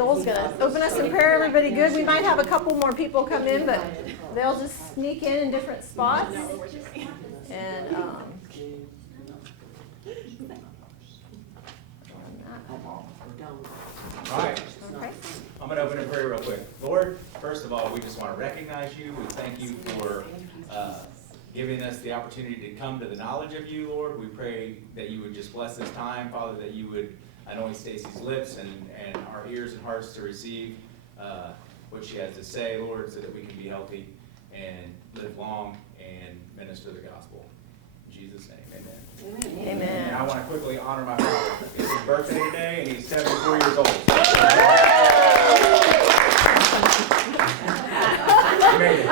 Joel's going to open us in prayer. Everybody good? We might have a couple more people come in, but they'll just sneak in different spots. And all right. okay. I'm going to open in prayer real quick. Lord, first of all, we just want to recognize you. We thank you for giving us the opportunity to come to the knowledge of you, Lord. We pray that you would just bless this time, Father, that you would anoint Stacy's lips and our ears and hearts to receive what she has to say, Lord, so that we can be healthy and live long and minister the gospel. In Jesus' name, amen. Amen. And I want to quickly honor my father. It's his birthday today, and he's 74 years old. He made it.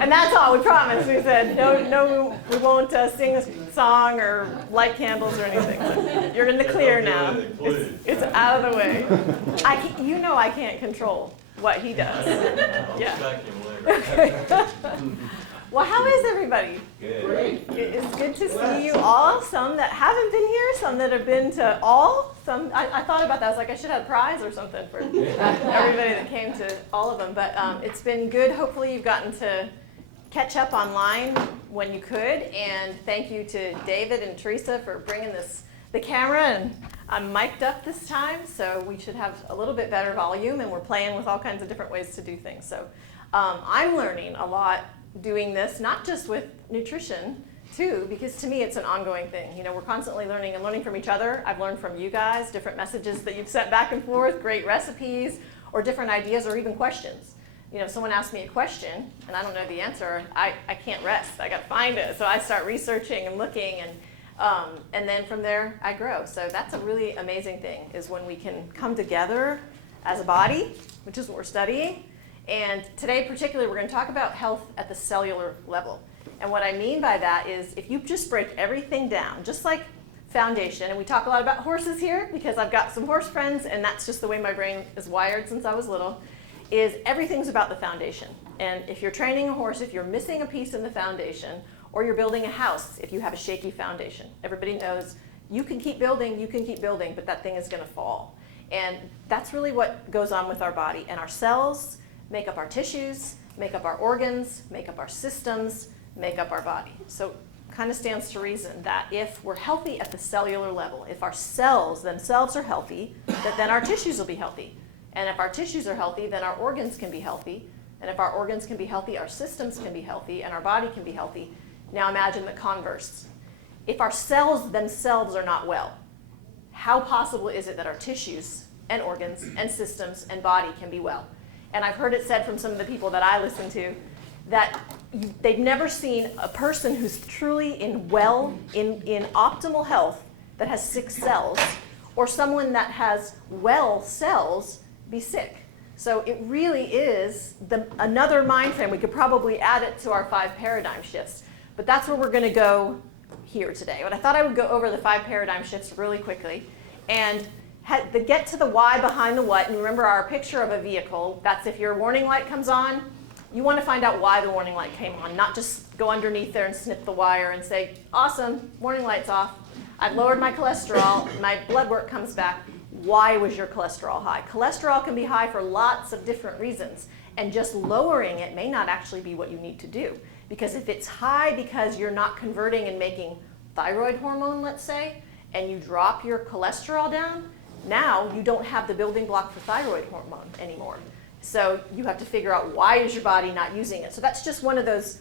And that's all, we promised. We said, no, we won't sing a song or light candles or anything. So you're in the clear now. It's out of the way. I can't control what he does. Yeah. Okay. Well, how is everybody? Good. It's good to see you all. Some that haven't been here, some that have been to all. Some I thought about that. I was like, I should have a prize or something for everybody that came to all of them. But it's been good. Hopefully you've gotten to catch up online when you could. And thank you to David and Teresa for bringing the camera. And I'm mic'd up this time, so we should have a little bit better volume. And we're playing with all kinds of different ways to do things. So I'm learning a lot doing this, not just with nutrition, too, because to me it's an ongoing thing. You know, we're constantly learning and learning from each other. I've learned from you guys, different messages that you've sent back and forth, great recipes, or different ideas, or even questions. You know, if someone asks me a question and I don't know the answer, I can't rest. I got to find it. So I start researching and looking, and then from there I grow. So that's a really amazing thing, is when we can come together as a body, which is what we're studying. And today particularly we're going to talk about health at the cellular level. And what I mean by that is if you just break everything down, just like foundation, and we talk a lot about horses here because I've got some horse friends, and that's just the way my brain is wired since I was little, is everything's about the foundation. And if you're training a horse, if you're missing a piece in the foundation, or you're building a house, if you have a shaky foundation, everybody knows you can keep building, but that thing is going to fall. And that's really what goes on with our body. And our cells make up our tissues, make up our organs, make up our systems, make up our body. So kind of stands to reason that if we're healthy at the cellular level, if our cells themselves are healthy, that then our tissues will be healthy. And if our tissues are healthy, then our organs can be healthy. And if our organs can be healthy, our systems can be healthy, and our body can be healthy. Now imagine the converse. If our cells themselves are not well, how possible is it that our tissues and organs and systems and body can be well? And I've heard it said from some of the people that I listen to that they've never seen a person who's truly in optimal health that has sick cells, or someone that has well cells be sick. So it really is another mind frame. We could probably add it to our 5 paradigm shifts. But that's where we're going to go here today. But I thought I would go over the 5 paradigm shifts really quickly and get to the why behind the what. And remember our picture of a vehicle. That's if your warning light comes on, you want to find out why the warning light came on, not just go underneath there and snip the wire and say, awesome, warning light's off. I've lowered my cholesterol, my blood work comes back. Why was your cholesterol high? Cholesterol can be high for lots of different reasons, and just lowering it may not actually be what you need to do. Because if it's high because you're not converting and making thyroid hormone, let's say, and you drop your cholesterol down, now you don't have the building block for thyroid hormone anymore. So you have to figure out why is your body not using it. So that's just one of those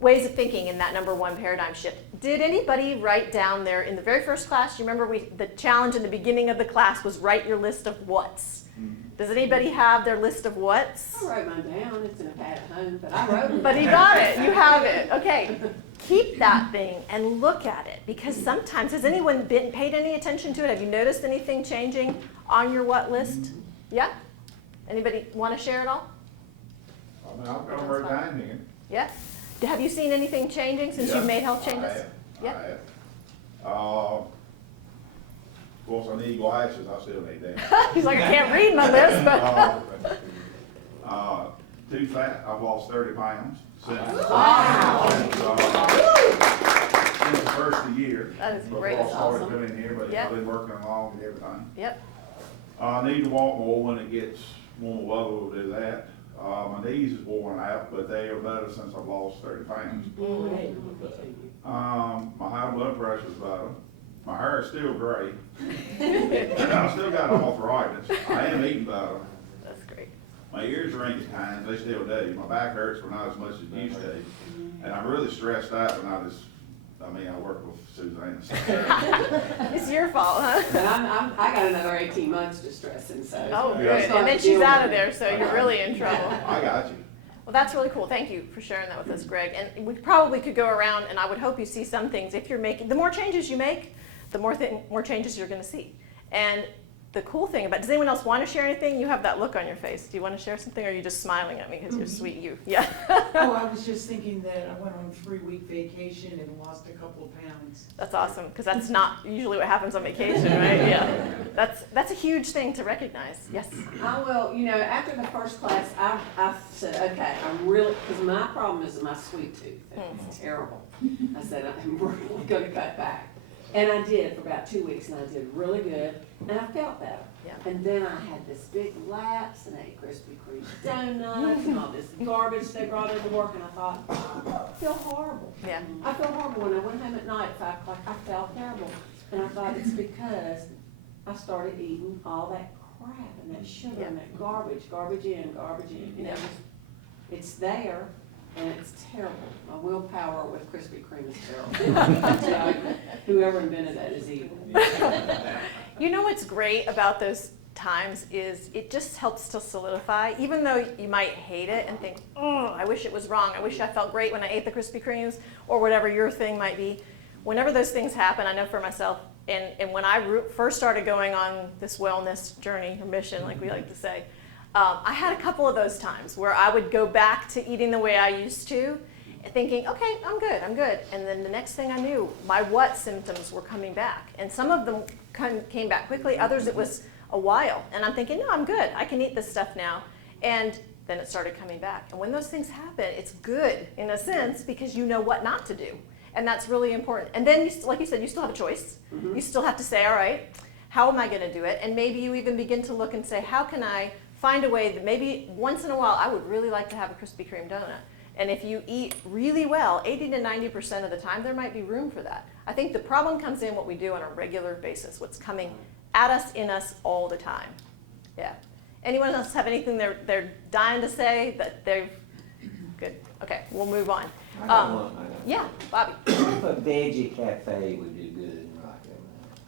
ways of thinking in that number 1 paradigm shift. Did anybody write down there in the very first class? You remember the challenge in the beginning of the class was write your list of whats. Does anybody have their list of whats? I wrote mine down. It's in a pad at home, but I wrote it. But you got it. You have it. Okay. Keep that thing and look at it, because sometimes, has anyone paid any attention to it? Have you noticed anything changing on your what list? Yeah? Anybody want to share it all? I mean, I've got a hard time here. Yeah? Have you seen anything changing since you've made health changes? I have. Yeah. I have. Of course, I need glasses. I still need them. He's like, I can't read my list, but. Too fat. I've lost 30 pounds since, Wow. since the first of the year. That is great. Before I started Awesome. coming in here, but Yep. I've been working along and everything. Yep. I need to walk more when it gets warmer weather, we'll do that. My knees is worn out, but they are better since I've lost 30 pounds. My high blood pressure is better. My hair is still gray. I still got arthritis. I am eating better. That's great. My ears ring at times, they still do. My back hurts, but not as much as it used to. And I'm really stressed out when I work with Suzanne. So. It's your fault, huh? But I got another 18 months to stress, and so. Oh, Yeah. good. And then she's out of there, so you're really in trouble. I got you. Well, that's really cool. Thank you for sharing that with us, Greg. And we probably could go around, and I would hope you see some things. If you're making, the more changes you make, the more changes you're going to see. And the cool thing about, does anyone else want to share anything? You have that look on your face. Do you want to share something, or are you just smiling at me because you're sweet? You, yeah. Oh, I was just thinking that I went on a 3-week vacation and lost a couple of pounds. That's awesome, because that's not usually what happens on vacation, right? Yeah. That's a huge thing to recognize. Yes. I will, after the first class, I said, okay, I'm really, because my problem is my sweet tooth. It's terrible. I said, I'm really going to cut back. And I did for about 2 weeks, and I did really good, and I felt better. Yeah. And then I had this big lapse, and I ate Krispy Kreme donuts, and all this garbage they brought into work, and I thought, I feel horrible. Yeah. I feel horrible. When I went home at night at 5 o'clock, I felt terrible. And I thought it's because I started eating all that crap and that sugar and that garbage in, garbage in. It's there. And it's terrible. My willpower with Krispy Kreme is terrible. Whoever invented that is evil. You know what's great about those times is it just helps to solidify, even though you might hate it and think, oh, I wish it was wrong. I wish I felt great when I ate the Krispy Kremes, or whatever your thing might be. Whenever those things happen, I know for myself, and when I first started going on this wellness journey or mission, like we like to say, I had a couple of those times where I would go back to eating the way I used to, thinking, okay, I'm good. And then the next thing I knew, my what symptoms were coming back. And some of them came back quickly, others it was a while. And I'm thinking, no, I'm good. I can eat this stuff now. And then it started coming back. And when those things happen, it's good in a sense because you know what not to do. And that's really important. And then, like you said, you still have a choice. Mm-hmm. You still have to say, all right, how am I going to do it? And maybe you even begin to look and say, how can I find a way that maybe once in a while I would really like to have a Krispy Kreme donut. And if you eat really well, 80 to 90% of the time, there might be room for that. I think the problem comes in what we do on a regular basis, what's coming at us, in us all the time. Yeah. Anyone else have anything they're dying to say that they've, good. Okay, we'll move on. Yeah, Bobby. A veggie cafe would do good in Rockville.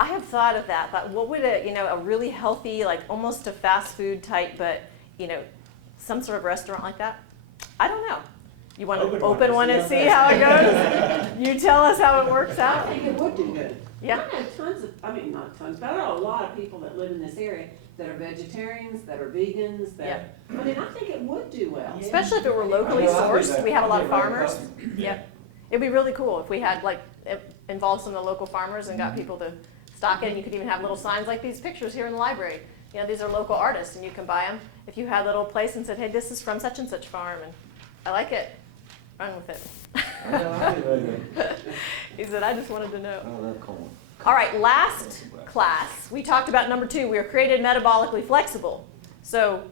I have thought of that, but what would a really healthy, like almost a fast food type, but some sort of restaurant like that? I don't know. You want to open one and see how it goes? You tell us how it works I out. think it would do good. Yeah. I know not tons, but I know a lot of people that live in this area that are vegetarians, that are vegans, that, I think it would do well. Especially if it were locally sourced. We have a lot of farmers. Yep. It'd be really cool if we had involved some of the local farmers and got people to stock it. And you could even have little signs like these pictures here in the library. These are local artists and you can buy them. If you had a little place and said, hey, this is from such and such farm and I like it, run with it. He said, I just wanted to know. I love corn. All right, last class, we talked about number 2. We are created metabolically flexible. So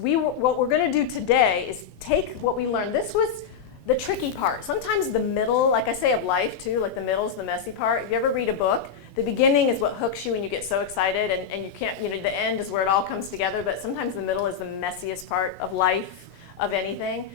what we're going to do today is take what we learned. This was the tricky part. Sometimes the middle, like I say, of life too, like the middle is the messy part. If you ever read a book, the beginning is what hooks you and you get so excited and you can't, the end is where it all comes together, but sometimes the middle is the messiest part of life, of anything.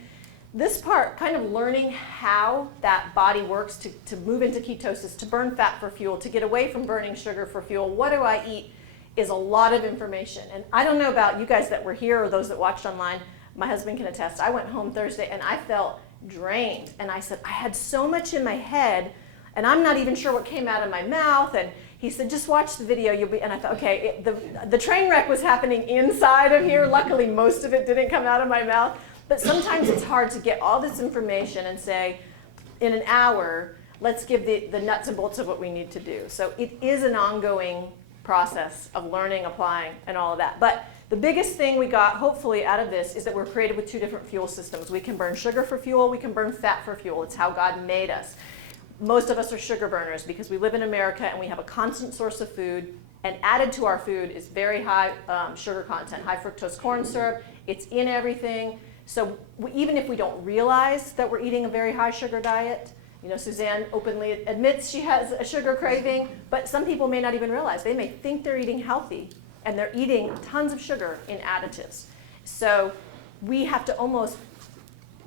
This part, kind of learning how that body works to move into ketosis, to burn fat for fuel, to get away from burning sugar for fuel, what do I eat, is a lot of information. And I don't know about you guys that were here or those that watched online. My husband can attest. I went home Thursday and I felt drained. And I said, I had so much in my head and I'm not even sure what came out of my mouth. And he said, just watch the video. And I thought, okay, the train wreck was happening inside of here. Luckily, most of it didn't come out of my mouth. But sometimes it's hard to get all this information and say, in an hour, let's give the nuts and bolts of what we need to do. So it is an ongoing process of learning, applying, and all of that. But the biggest thing we got, hopefully, out of this is that we're created with 2 different fuel systems. We can burn sugar for fuel. We can burn fat for fuel. It's how God made us. most of us are sugar burners because we live in America and we have a constant source of food, and added to our food is very high sugar content, high fructose corn syrup. It's in everything. So even if we don't realize that we're eating a very high sugar diet, you know, Suzanne openly admits she has a sugar craving, but some people may not even realize. They may think they're eating healthy, and they're eating tons of sugar in additives. So we have to almost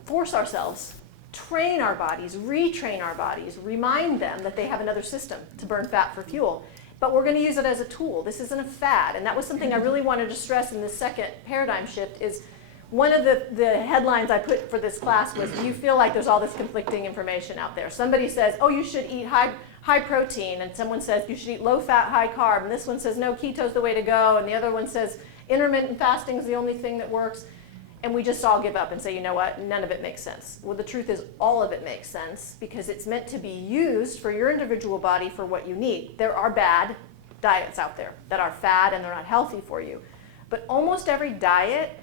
force ourselves, train our bodies, retrain our bodies, remind them that they have another system to burn fat for fuel. But we're going to use it as a tool. This isn't a fad. And that was something I really wanted to stress in this second paradigm shift is one of the headlines I put for this class was, do you feel like there's all this conflicting information out there? Somebody says, oh, you should eat high protein, and someone says you should eat low fat, high carb, and this one says, no, keto's the way to go, and the other one says intermittent fasting is the only thing that works. And we just all give up and say, you know what, none of it makes sense. Well, the truth is all of it makes sense because it's meant to be used for your individual body for what you need. There are bad diets out there that are fad and they're not healthy for you. But almost every diet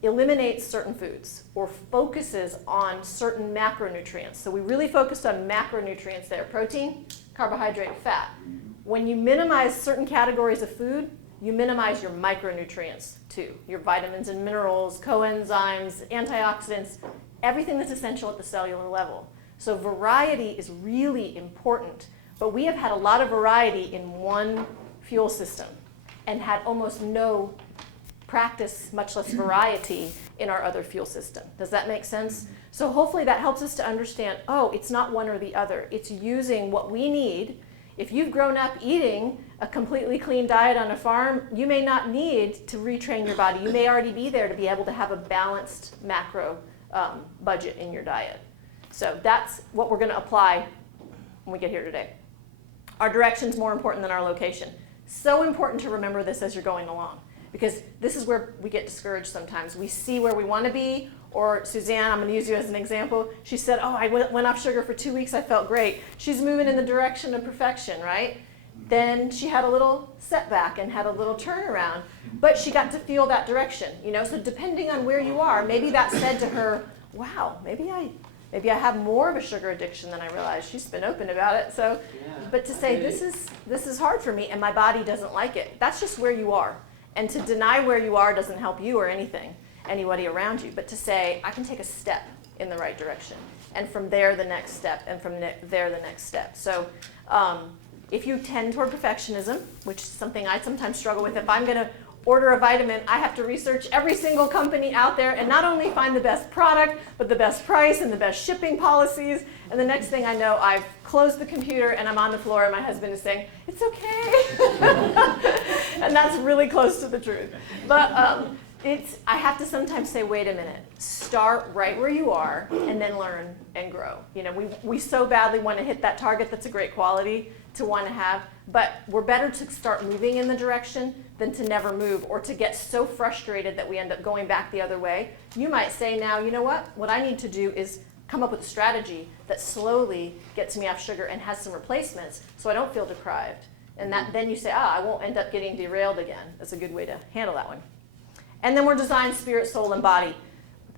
eliminates certain foods or focuses on certain macronutrients. So we really focused on macronutrients there, protein, carbohydrate, fat. When you minimize certain categories of food, you minimize your micronutrients too, your vitamins and minerals, coenzymes, antioxidants, everything that's essential at the cellular level. So variety is really important, but we have had a lot of variety in one fuel system and had almost no practice, much less variety in our other fuel system. Does that make sense? So hopefully that helps us to understand, oh, it's not one or the other. It's using what we need. If you've grown up eating a completely clean diet on a farm, you may not need to retrain your body. You may already be there to be able to have a balanced macro budget in your diet. So that's what we're going to apply when we get here today. Our direction's more important than our location. So important to remember this as you're going along, because this is where we get discouraged sometimes. We see where we want to be, or Suzanne, I'm going to use you as an example. She said, oh, I went off sugar for 2 weeks, I felt great. She's moving in the direction of perfection, right? Then she had a little setback and had a little turnaround, but she got to feel that direction, you know? So depending on where you are, maybe that said to her, wow, maybe I have more of a sugar addiction than I realized. She's been open about it. So, but to say this is hard for me and my body doesn't like it, that's just where you are. And to deny where you are doesn't help you or anybody around you. But to say, I can take a step in the right direction. And from there, the next step. And from there, the next step. So if you tend toward perfectionism, which is something I sometimes struggle with, if I'm going to order a vitamin, I have to research every single company out there and not only find the best product, but the best price and the best shipping policies. And the next thing I know, I've closed the computer and I'm on the floor and my husband is saying, it's okay. And that's really close to the truth. But I have to sometimes say, wait a minute, start right where you are and then learn and grow. You know, we so badly want to hit that target that's a great quality to want to have, but we're better to start moving in the direction than to never move or to get so frustrated that we end up going back the other way. You might say now, you know what I need to do is come up with a strategy that slowly gets me off sugar and has some replacements so I don't feel deprived. And then you say, I won't end up getting derailed again. That's a good way to handle that one. And then we're design, spirit, soul, and body.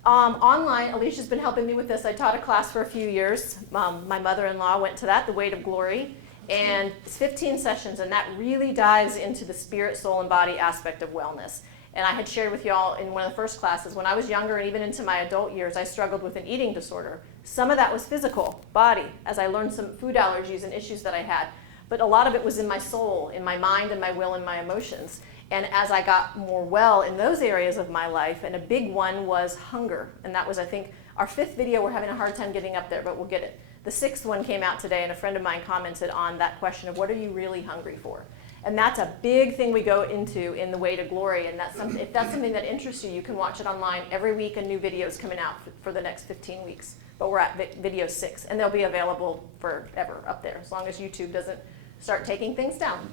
Online, Alicia's been helping me with this. I taught a class for a few years. My mother-in-law went to that, The Weight of Glory. And it's 15 sessions, and that really dives into the spirit, soul, and body aspect of wellness. And I had shared with y'all in one of the first classes, when I was younger and even into my adult years, I struggled with an eating disorder. Some of that was physical, body, as I learned some food allergies and issues that I had. But a lot of it was in my soul, in my mind, and my will, and my emotions. And as I got more well in those areas of my life, and a big one was hunger. And that was, I think, our 5th video. We're having a hard time getting up there, but we'll get it. The 6th one came out today, and a friend of mine commented on that question of what are you really hungry for? And that's a big thing we go into in The Way to Glory. And if that's something that interests you, you can watch it online. Every week a new video is coming out for the next 15 weeks. But we're at video 6, and they'll be available forever up there, as long as YouTube doesn't start taking things down.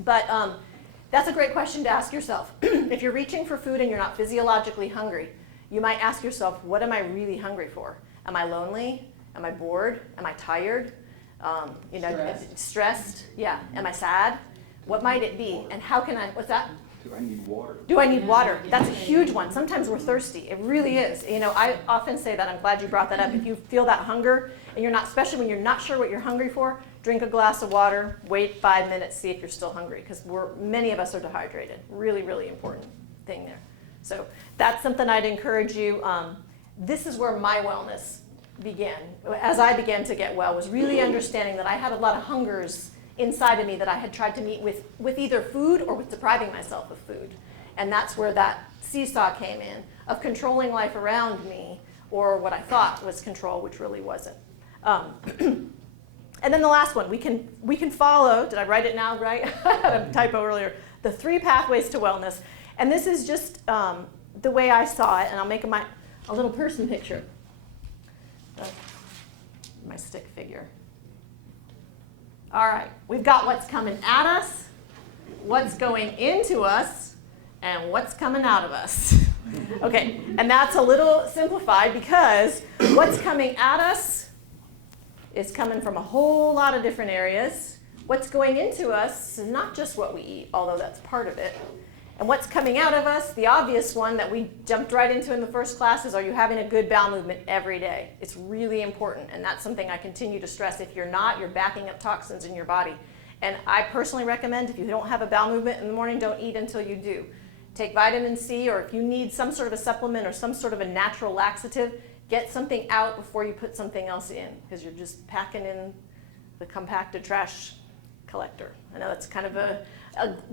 But that's a great question to ask yourself. If you're reaching for food and you're not physiologically hungry, you might ask yourself, what am I really hungry for? Am I lonely? Am I bored? Am I tired? Stressed? Yeah. Am I sad? What might it be? And how can what's that? Do I need water? Do I need water? That's a huge one. Sometimes we're thirsty. It really is. You know, I often say that. I'm glad you brought that up. If you feel that hunger and you're not, especially when you're not sure what you're hungry for, drink a glass of water, wait 5 minutes, see if you're still hungry, because many of us are dehydrated. Really, really important thing there. So that's something I'd encourage you. This is where my wellness began. As I began to get well, was really understanding that I had a lot of hungers inside of me that I had tried to meet with either food or with depriving myself of food. And that's where that seesaw came in, of controlling life around me, or what I thought was control, which really wasn't. And then the last one, we can follow, did I write it now right? I had a typo earlier, the 3 pathways to wellness. And this is just the way I saw it, and I'll make a little person picture. My stick figure. All right, we've got what's coming at us, what's going into us, and what's coming out of us. Okay, and that's a little simplified because what's coming at us is coming from a whole lot of different areas. What's going into us is not just what we eat, although that's part of it. And what's coming out of us, the obvious one that we jumped right into in the first class is, are you having a good bowel movement every day? It's really important, and that's something I continue to stress. If you're not, you're backing up toxins in your body. And I personally recommend, if you don't have a bowel movement in the morning, don't eat until you do. Take vitamin C, or if you need some sort of a supplement or some sort of a natural laxative, get something out before you put something else in, because you're just packing in the compacted trash collector. I know that's kind of a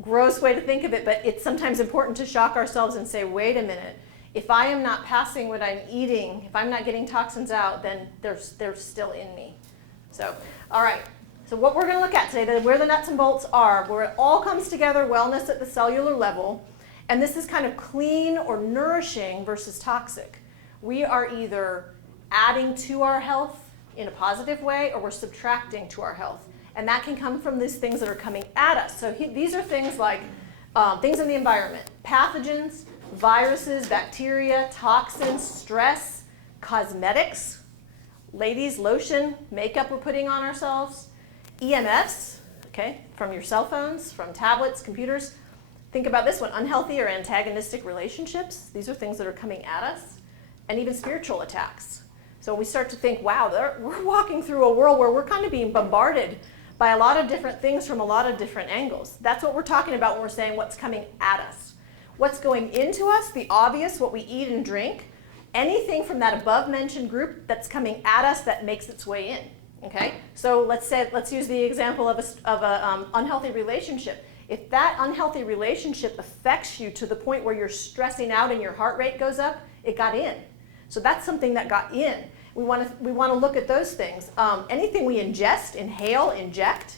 gross way to think of it, but it's sometimes important to shock ourselves and say, wait a minute, if I am not passing what I'm eating, if I'm not getting toxins out, then they're still in me. So, all right. So what we're going to look at today, where the nuts and bolts are, where it all comes together, wellness at the cellular level, and this is kind of clean or nourishing versus toxic. We are either adding to our health in a positive way, or we're subtracting to our health. And that can come from these things that are coming at us. So these are things like things in the environment: pathogens, viruses, bacteria, toxins, stress, cosmetics, ladies, lotion, makeup we're putting on ourselves, EMFs, okay, from your cell phones, from tablets, computers. Think about this one: unhealthy or antagonistic relationships. These are things that are coming at us, and even spiritual attacks. So we start to think, wow, we're walking through a world where we're kind of being bombarded by a lot of different things from a lot of different angles. That's what we're talking about when we're saying what's coming at us. What's going into us, the obvious, what we eat and drink, anything from that above mentioned group that's coming at us that makes its way in, okay? So let's use the example of a unhealthy relationship. If that unhealthy relationship affects you to the point where you're stressing out and your heart rate goes up, it got in. So that's something that got in. We want to look at those things. Anything we ingest, inhale, inject.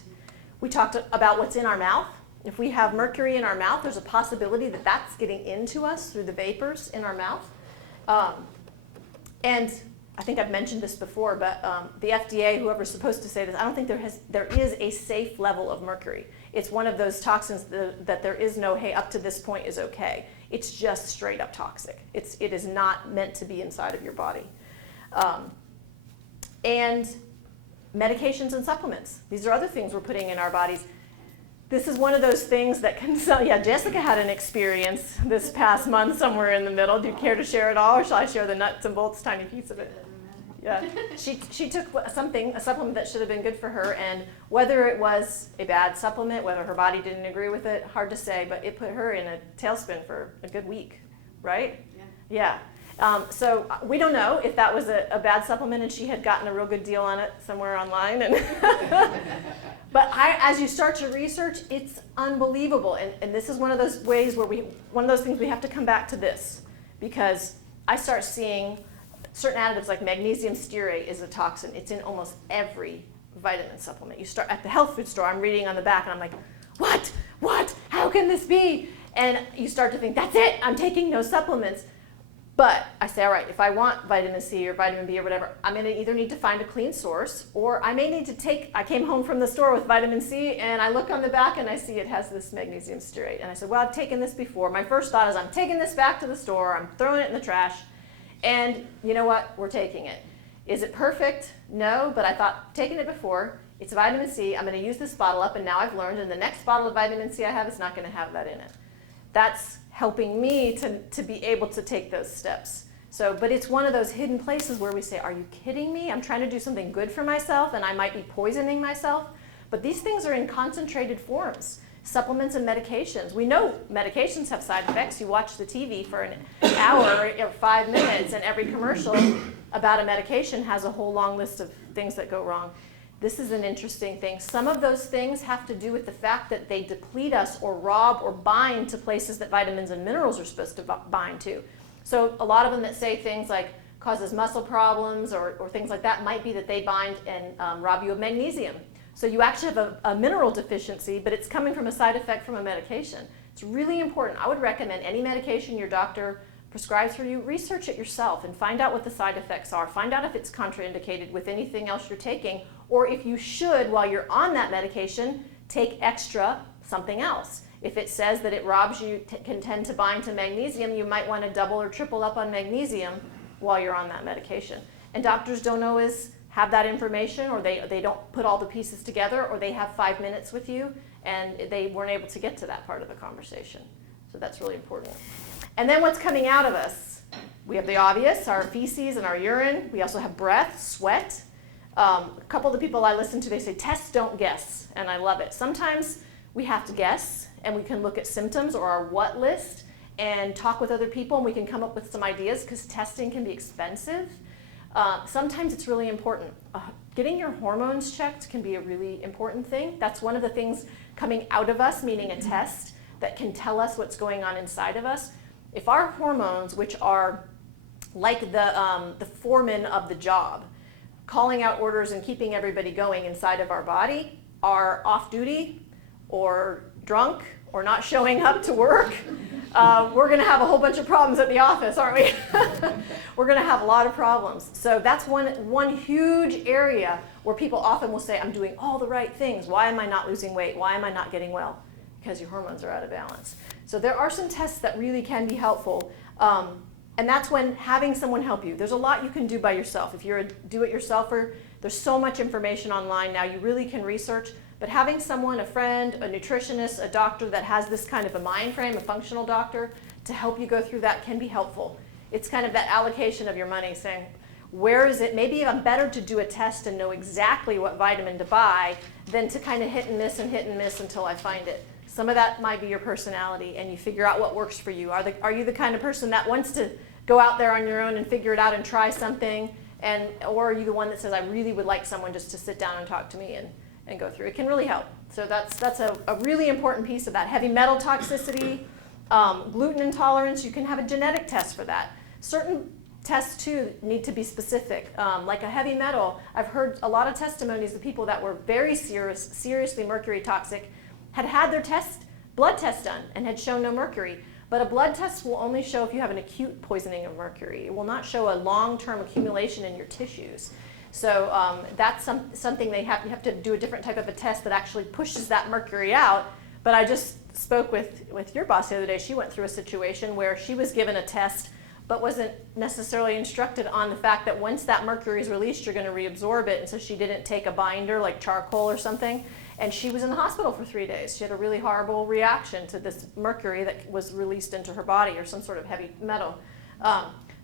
We talked about what's in our mouth. If we have mercury in our mouth, there's a possibility that that's getting into us through the vapors in our mouth. And I think I've mentioned this before, but the FDA, whoever's supposed to say this, I don't think there is a safe level of mercury. It's one of those toxins that there is no, hey, up to this point is okay. It's just straight up toxic. It is not meant to be inside of your body. And medications and supplements. These are other things we're putting in our bodies. This is one of those things that can sell. Yeah, Jessica had an experience this past month somewhere in the middle. Do you care to share it all, or shall I share the nuts and bolts tiny piece of it? Yeah, she took a supplement that should have been good for her, and whether it was a bad supplement, whether her body didn't agree with it, hard to say, but it put her in a tailspin for a good week, right? Yeah. So we don't know if that was a bad supplement and she had gotten a real good deal on it somewhere online. But as you start to research, it's unbelievable. And this is one of those ways where one of those things we have to come back to this, because I start seeing certain additives like magnesium stearate is a toxin. It's in almost every vitamin supplement. You start at the health food store, I'm reading on the back and I'm like, what? How can this be? And you start to think, that's it, I'm taking no supplements. But I say, all right, if I want vitamin C or vitamin B or whatever, I'm going to either need to find a clean source, or I may need to I came home from the store with vitamin C, and I look on the back and I see it has this magnesium stearate. And I said, well, I've taken this before. My first thought is, I'm taking this back to the store, I'm throwing it in the trash, and you know what? We're taking it. Is it perfect? No, but I thought, taking it before, it's vitamin C, I'm going to use this bottle up, and now I've learned, and the next bottle of vitamin C I have is not going to have that in it. That's helping me to be able to take those steps. So, but it's one of those hidden places where we say, are you kidding me? I'm trying to do something good for myself and I might be poisoning myself. But these things are in concentrated forms. Supplements and medications. We know medications have side effects. You watch the TV for an hour or 5 minutes and every commercial about a medication has a whole long list of things that go wrong. This is an interesting thing. Some of those things have to do with the fact that they deplete us or rob or bind to places that vitamins and minerals are supposed to bind to. So a lot of them that say things like causes muscle problems or things like that might be that they bind and rob you of magnesium. So you actually have a mineral deficiency, but it's coming from a side effect from a medication. It's really important. I would recommend any medication your doctor prescribes for you, research it yourself and find out what the side effects are. Find out if it's contraindicated with anything else you're taking, or if you should, while you're on that medication, take extra something else. If it says that it robs you, can tend to bind to magnesium, you might want to double or triple up on magnesium while you're on that medication. And doctors don't always have that information, or they don't put all the pieces together, or they have 5 minutes with you and they weren't able to get to that part of the conversation. So that's really important. And then what's coming out of us? We have the obvious, our feces and our urine. We also have breath, sweat. A couple of the people I listen to, they say, test, don't guess, and I love it. Sometimes we have to guess, and we can look at symptoms or our what list and talk with other people, and we can come up with some ideas because testing can be expensive. Sometimes it's really important. Getting your hormones checked can be a really important thing. That's one of the things coming out of us, meaning a test that can tell us what's going on inside of us. If our hormones, which are like the foreman of the job, calling out orders and keeping everybody going inside of our body, are off duty or drunk or not showing up to work, we're going to have a whole bunch of problems at the office, aren't we? We're going to have a lot of problems. So that's one huge area where people often will say, I'm doing all the right things. Why am I not losing weight? Why am I not getting well? Because your hormones are out of balance. So there are some tests that really can be helpful. And that's when having someone help you. There's a lot you can do by yourself. If you're a do-it-yourselfer, there's so much information online now. You really can research. But having someone, a friend, a nutritionist, a doctor that has this kind of a mind frame, a functional doctor, to help you go through that can be helpful. It's kind of that allocation of your money, saying, where is it? Maybe I'm better to do a test and know exactly what vitamin to buy than to kind of hit and miss until I find it. Some of that might be your personality, and you figure out what works for you. Are you the kind of person that wants to go out there on your own and figure it out and try something? Or are you the one that says, I really would like someone just to sit down and talk to me and go through? It can really help. So that's a really important piece of that. Heavy metal toxicity, gluten intolerance, you can have a genetic test for that. Certain tests too need to be specific. Like a heavy metal, I've heard a lot of testimonies of people that were very seriously mercury toxic had their blood test done and had shown no mercury. But a blood test will only show if you have an acute poisoning of mercury. It will not show a long-term accumulation in your tissues. So that's something you have to do a different type of a test that actually pushes that mercury out. But I just spoke with your boss the other day. She went through a situation where she was given a test but wasn't necessarily instructed on the fact that once that mercury is released, you're going to reabsorb it. And so she didn't take a binder like charcoal or something. And she was in the hospital for 3 days. She had a really horrible reaction to this mercury that was released into her body, or some sort of heavy metal.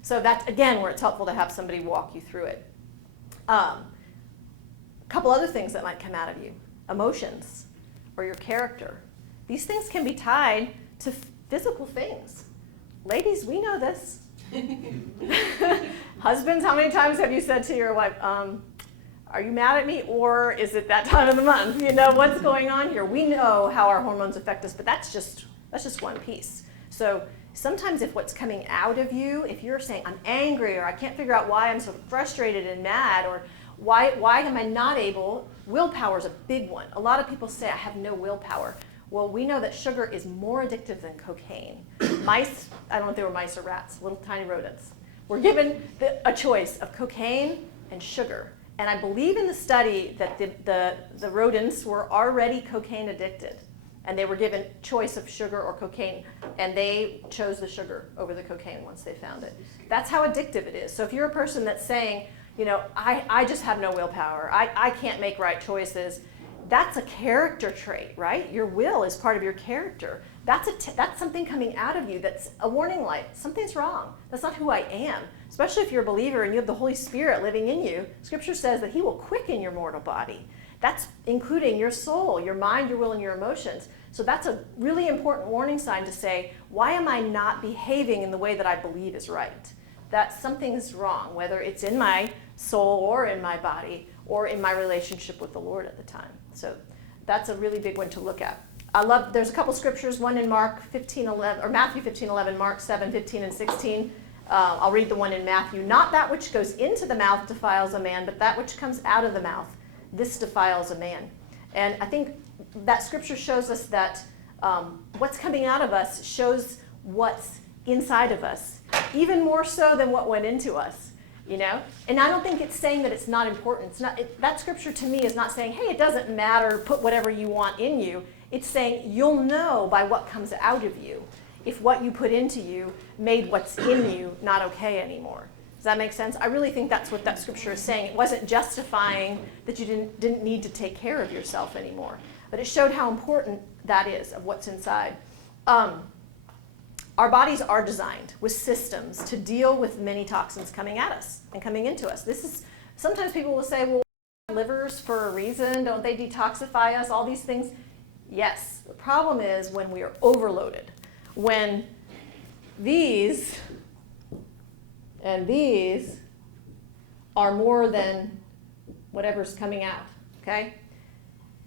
So that's, again, where it's helpful to have somebody walk you through it. A couple other things that might come out of you. Emotions or your character. These things can be tied to physical things. Ladies, we know this. Husbands, how many times have you said to your wife, are you mad at me, or is it that time of the month? You know, what's going on here? We know how our hormones affect us, but that's just one piece. So sometimes if what's coming out of you, if you're saying, I'm angry, or I can't figure out why I'm so frustrated and mad, or why am I not able, willpower is a big one. A lot of people say, I have no willpower. Well, we know that sugar is more addictive than cocaine. Mice, I don't know if they were mice or rats, little tiny rodents, were given a choice of cocaine and sugar. And I believe in the study that the rodents were already cocaine addicted. And they were given choice of sugar or cocaine. And they chose the sugar over the cocaine once they found it. That's how addictive it is. So if you're a person that's saying, you know, I just have no willpower, I can't make right choices, that's a character trait, right? Your will is part of your character. That's something coming out of you that's a warning light. Something's wrong. That's not who I am. Especially if you're a believer and you have the Holy Spirit living in you. Scripture says that he will quicken your mortal body. That's including your soul, your mind, your will, and your emotions. So that's a really important warning sign to say, why am I not behaving in the way that I believe is right? That something's wrong, whether it's in my soul or in my body or in my relationship with the Lord at the time. So that's a really big one to look at. There's a couple scriptures, one in Mark 15:11, or Matthew 15:11, Mark 7:15 and 16. I'll read the one in Matthew. Not that which goes into the mouth defiles a man, but that which comes out of the mouth, this defiles a man. And I think that scripture shows us that what's coming out of us shows what's inside of us, even more so than what went into us. You know, and I don't think it's saying that it's not important. It's not. That scripture to me is not saying, hey, it doesn't matter, put whatever you want in you. It's saying you'll know by what comes out of you if what you put into you made what's in you not okay anymore. Does that make sense? I really think that's what that scripture is saying. It wasn't justifying that you didn't need to take care of yourself anymore, but it showed how important that is of what's inside. Our bodies are designed with systems to deal with many toxins coming at us and coming into us. Sometimes people will say, well, livers for a reason, don't they detoxify us, all these things? Yes, the problem is when we are overloaded, when these and these are more than whatever's coming out, okay?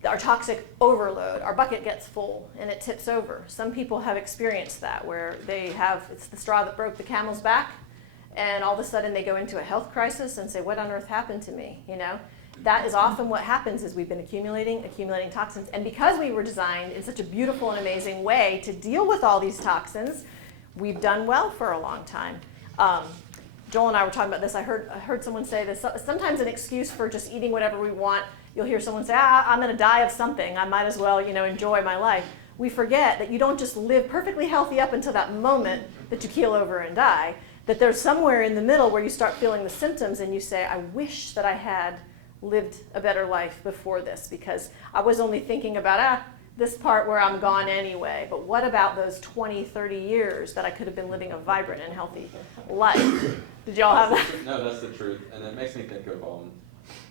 Our toxic overload, our bucket gets full and it tips over. Some people have experienced that where it's the straw that broke the camel's back, and all of a sudden they go into a health crisis and say, what on earth happened to me, you know? That is often what happens is we've been accumulating toxins. And because we were designed in such a beautiful and amazing way to deal with all these toxins, we've done well for a long time. Joel and I were talking about this. I heard someone say this. Sometimes an excuse for just eating whatever we want, you'll hear someone say, I'm going to die of something. I might as well, enjoy my life. We forget that you don't just live perfectly healthy up until that moment that you keel over and die, that there's somewhere in the middle where you start feeling the symptoms and you say, I wish that I had lived a better life before this because I was only thinking about this part where I'm gone anyway. But what about those 20, 30 years that I could have been living a vibrant and healthy life? Did y'all have that? No, that's the truth. And it makes me think of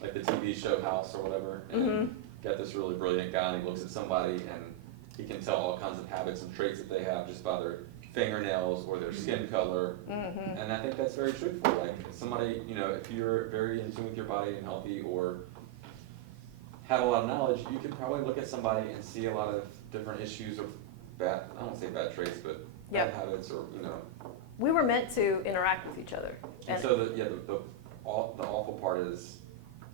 like the TV show House or whatever. And got this really brilliant guy and he looks at somebody and he can tell all kinds of habits and traits that they have just by their fingernails or their skin color. And I think that's very truthful. Like somebody, if you're very in tune with your body and healthy or have a lot of knowledge, you could probably look at somebody and see a lot of different issues or bad, I don't want to say bad traits, but bad habits or, We were meant to interact with each other. And so the awful part is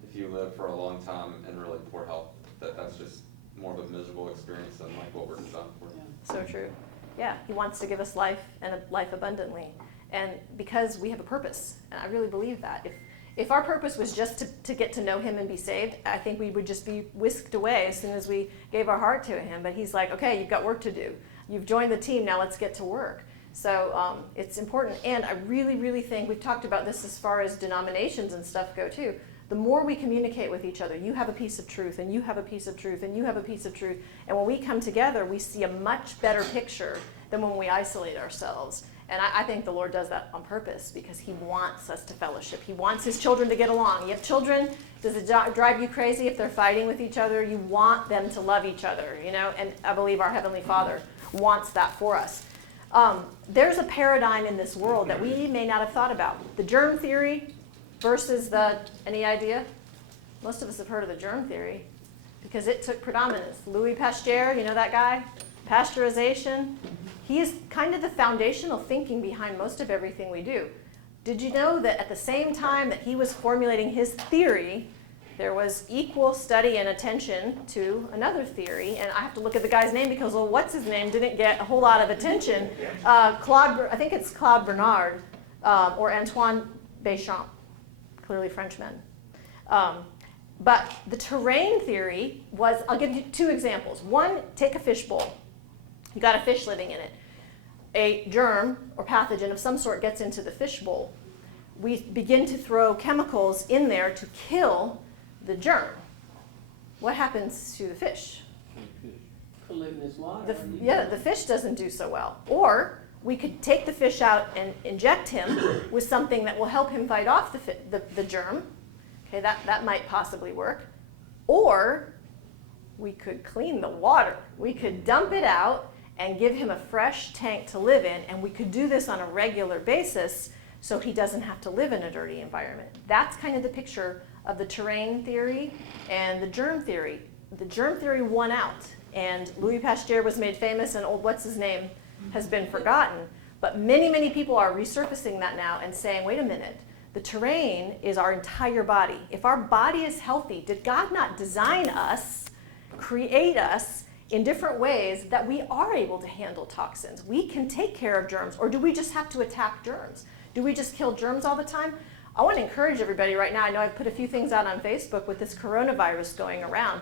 if you live for a long time in really poor health, that's just more of a miserable experience than like what we're designed for. So true. Yeah, he wants to give us life and a life abundantly. And because we have a purpose, and I really believe that. If our purpose was just to get to know him and be saved, I think we would just be whisked away as soon as we gave our heart to him. But he's like, okay, you've got work to do. You've joined the team, now let's get to work. So it's important. And I really, really think, we've talked about this as far as denominations and stuff go too. The more we communicate with each other, you have a piece of truth, and you have a piece of truth, and you have a piece of truth. And when we come together, we see a much better picture than when we isolate ourselves. And I think the Lord does that on purpose because he wants us to fellowship. He wants his children to get along. You have children, does it drive you crazy if they're fighting with each other? You want them to love each other, and I believe our Heavenly Father wants that for us. There's a paradigm in this world that we may not have thought about. The germ theory versus any idea? Most of us have heard of the germ theory because it took predominance. Louis Pasteur, you know that guy? Pasteurization. He is kind of the foundational thinking behind most of everything we do. Did you know that at the same time that he was formulating his theory, there was equal study and attention to another theory? And I have to look at the guy's name because, well, what's his name didn't get a whole lot of attention. I think it's Claude Bernard or Antoine Béchamp, clearly Frenchmen. But the terrain theory was, I'll give you two examples. One, take a fish bowl. You got a fish living in it. A germ or pathogen of some sort gets into the fish bowl. We begin to throw chemicals in there to kill the germ. what happens to the fish? Polluting his water. The fish doesn't do so well. Or we could take the fish out and inject him with something that will help him fight off the germ. Okay, that might possibly work. Or we could clean the water. We could dump it out and give him a fresh tank to live in, and we could do this on a regular basis so he doesn't have to live in a dirty environment. That's kind of the picture of the terrain theory and the germ theory. The germ theory won out, and Louis Pasteur was made famous, and old what's-his-name has been forgotten. But many, many people are resurfacing that now and saying, wait a minute, the terrain is our entire body. If our body is healthy, did God not design us, create us in different ways that we are able to handle toxins? We can take care of germs, or do we just have to attack germs? Do we just kill germs all the time? I want to encourage everybody right now. I know I've put a few things out on Facebook with this coronavirus going around.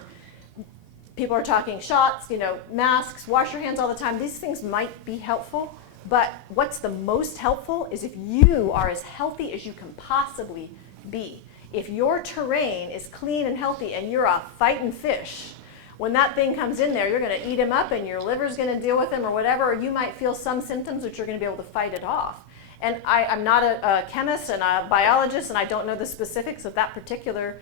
People are talking shots, masks, wash your hands all the time. These things might be helpful, but what's the most helpful is if you are as healthy as you can possibly be. If your terrain is clean and healthy and you're a fighting fish, when that thing comes in there, you're going to eat him up and your liver's going to deal with him or whatever, or you might feel some symptoms which you're going to be able to fight it off. And I'm not a chemist and a biologist, and I don't know the specifics of that particular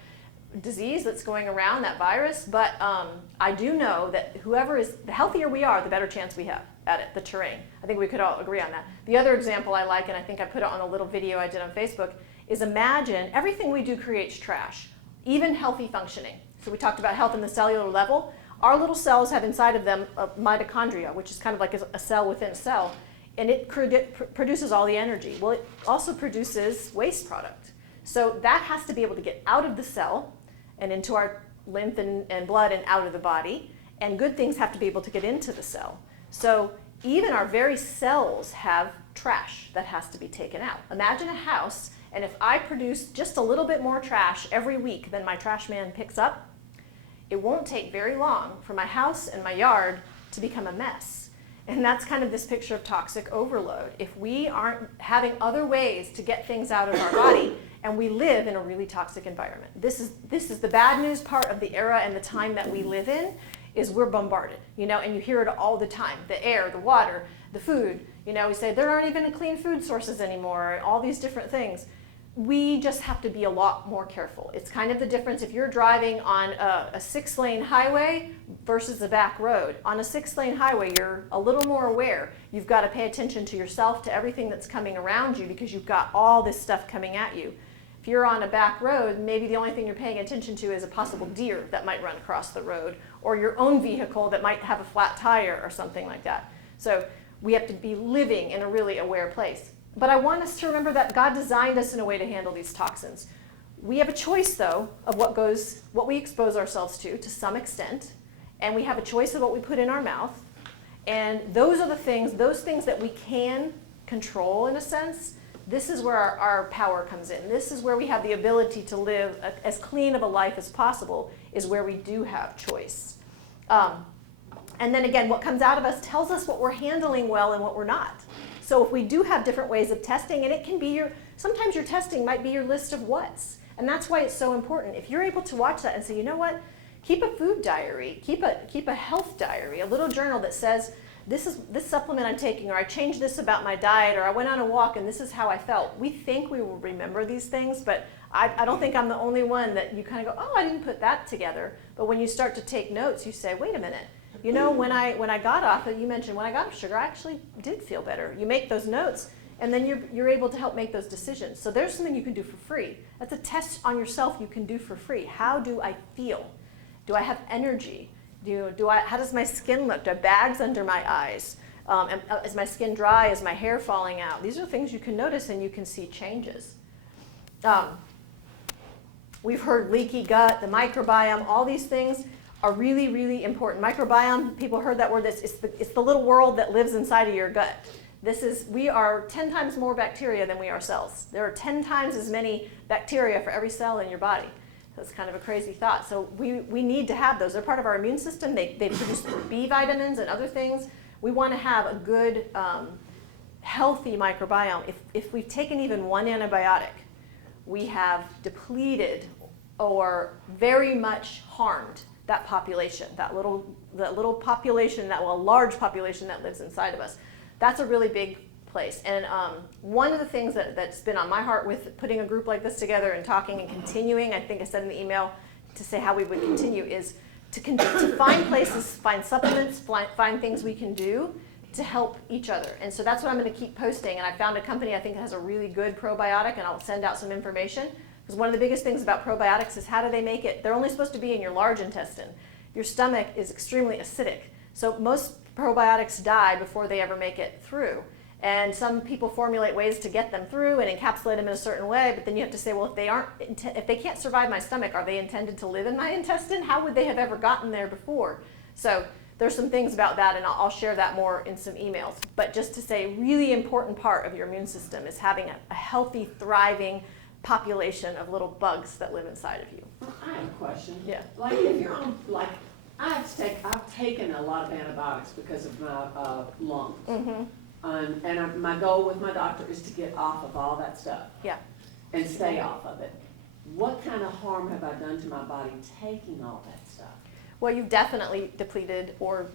disease that's going around, that virus, but I do know that the healthier we are, the better chance we have at it, the terrain. I think we could all agree on that. The other example I like, and I think I put it on a little video I did on Facebook, is imagine everything we do creates trash, even healthy functioning. So we talked about health in the cellular level. Our little cells have inside of them a mitochondria, which is kind of like a cell within a cell, and it produces all the energy. Well, it also produces waste product. So that has to be able to get out of the cell and into our lymph and blood and out of the body, and good things have to be able to get into the cell. So even our very cells have trash that has to be taken out. Imagine a house, and if I produce just a little bit more trash every week than my trash man picks up, it won't take very long for my house and my yard to become a mess. And that's kind of this picture of toxic overload. If we aren't having other ways to get things out of our body, and we live in a really toxic environment. This is the bad news part of the era and the time that we live in, is we're bombarded, and you hear it all the time. The air, the water, the food, we say there aren't even clean food sources anymore, all these different things. We just have to be a lot more careful. It's kind of the difference if you're driving on a 6-lane highway versus a back road. On a 6-lane highway, you're a little more aware. You've got to pay attention to yourself, to everything that's coming around you, because you've got all this stuff coming at you. If you're on a back road, maybe the only thing you're paying attention to is a possible deer that might run across the road, or your own vehicle that might have a flat tire or something like that. So we have to be living in a really aware place. But I want us to remember that God designed us in a way to handle these toxins. We have a choice, though, of what we expose ourselves to some extent, and we have a choice of what we put in our mouth. And those are those things that we can control in a sense. This is where our power comes in. This is where we have the ability to live as clean of a life as possible, is where we do have choice. And then again, what comes out of us tells us what we're handling well and what we're not. So if we do have different ways of testing, and it can be sometimes your testing might be your list of what's. And that's why it's so important. If you're able to watch that and say, you know what, keep a food diary, keep a health diary, a little journal that says, this supplement I'm taking, or I changed this about my diet, or I went on a walk and this is how I felt. We think we will remember these things, but I don't think I'm the only one that you kind of go, oh, I didn't put that together. But when you start to take notes, you say, wait a minute. When I got off, you mentioned when I got off sugar, I actually did feel better. You make those notes, and then you're able to help make those decisions. So there's something you can do for free. That's a test on yourself you can do for free. How do I feel? Do I have energy? How does my skin look? Do I have bags under my eyes? Is my skin dry? Is my hair falling out? These are things you can notice and you can see changes. We've heard leaky gut, the microbiome, all these things are really, really important. Microbiome, people heard that word, it's the little world that lives inside of your gut. We are 10 times more bacteria than we are cells. There are 10 times as many bacteria for every cell in your body. That's kind of a crazy thought. So we need to have those. They're part of our immune system. They produce B vitamins and other things. We want to have a good, healthy microbiome. If we've taken even one antibiotic, we have depleted or very much harmed that population, that little population, a large population that lives inside of us. That's a really big place. And one of the things that's been on my heart with putting a group like this together and talking and continuing, I think I said in the email to say how we would continue, is to find places, find supplements, find things we can do to help each other. And so that's what I'm going to keep posting. And I found a company I think that has a really good probiotic, and I'll send out some information. Because one of the biggest things about probiotics is how do they make it? They're only supposed to be in your large intestine. Your stomach is extremely acidic. So most probiotics die before they ever make it through. And some people formulate ways to get them through and encapsulate them in a certain way, but then you have to say, well, if they can't survive my stomach, are they intended to live in my intestine? How would they have ever gotten there before? So there's some things about that, and I'll share that more in some emails. But just to say, really important part of your immune system is having a healthy, thriving population of little bugs that live inside of you. I have a question. Yeah. Like if you're on, like, I've taken a lot of antibiotics because of my lungs. Mm-hmm. My goal with my doctor is to get off of all that stuff. Yeah. And stay off of it. What kind of harm have I done to my body taking all that stuff? Well, you've definitely depleted, or,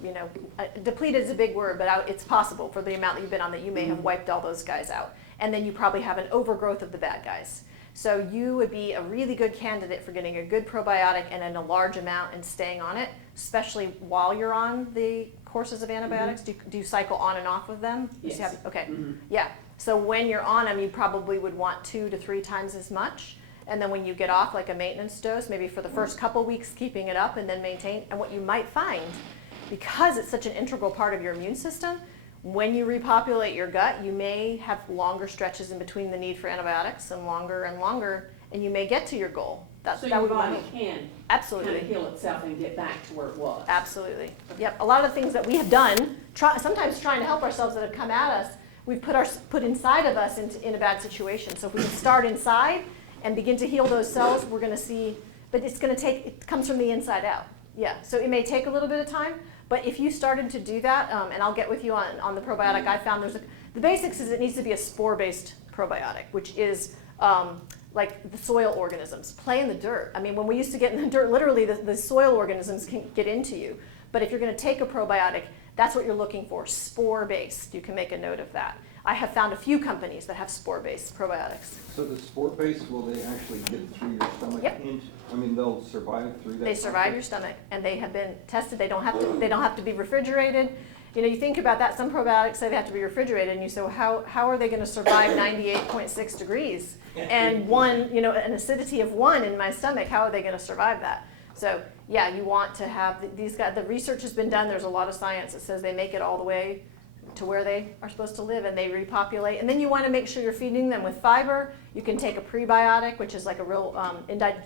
depleted is a big word, but it's possible for the amount that you've been on that you may have wiped all those guys out. And then you probably have an overgrowth of the bad guys. So you would be a really good candidate for getting a good probiotic and in a large amount and staying on it, especially while you're on the courses of antibiotics. Do you cycle on and off of them? Yes. Okay. Yeah. So when you're on them, you probably would want 2 to 3 times as much. And then when you get off, like a maintenance dose, maybe for the first couple weeks, keeping it up and then maintain. And what you might find, because it's such an integral part of your immune system, when you repopulate your gut, you may have longer stretches in between the need for antibiotics and longer, and you may get to your goal. So your body can absolutely kind of heal itself and get back to where it was. Absolutely. Yep. A lot of the things that we have done, sometimes trying to help ourselves that have come at us, we've put inside of us in a bad situation. So if we can start inside and begin to heal those cells, we're going to see, but it comes from the inside out. Yeah. So it may take a little bit of time, but if you started to do that, and I'll get with you on the probiotic, I found the basics is it needs to be a spore-based probiotic, which is like the soil organisms. Play in the dirt. I mean, when we used to get in the dirt, literally the soil organisms can get into you. But if you're going to take a probiotic, that's what you're looking for, spore-based. You can make a note of that. I have found a few companies that have spore-based probiotics. So the spore base, will they actually get through your stomach? Yep. They'll survive through that? They survive your stomach, and they have been tested. They don't have to be refrigerated. You think about that. Some probiotics say they have to be refrigerated, and you say, well, how are they going to survive 98.6 degrees and an acidity of 1 in my stomach? How are they going to survive that? So yeah, you want to have these guys. The research has been done. There's a lot of science that says they make it all the way to where they are supposed to live, and they repopulate. And then you want to make sure you're feeding them with fiber. You can take a prebiotic, which is like a real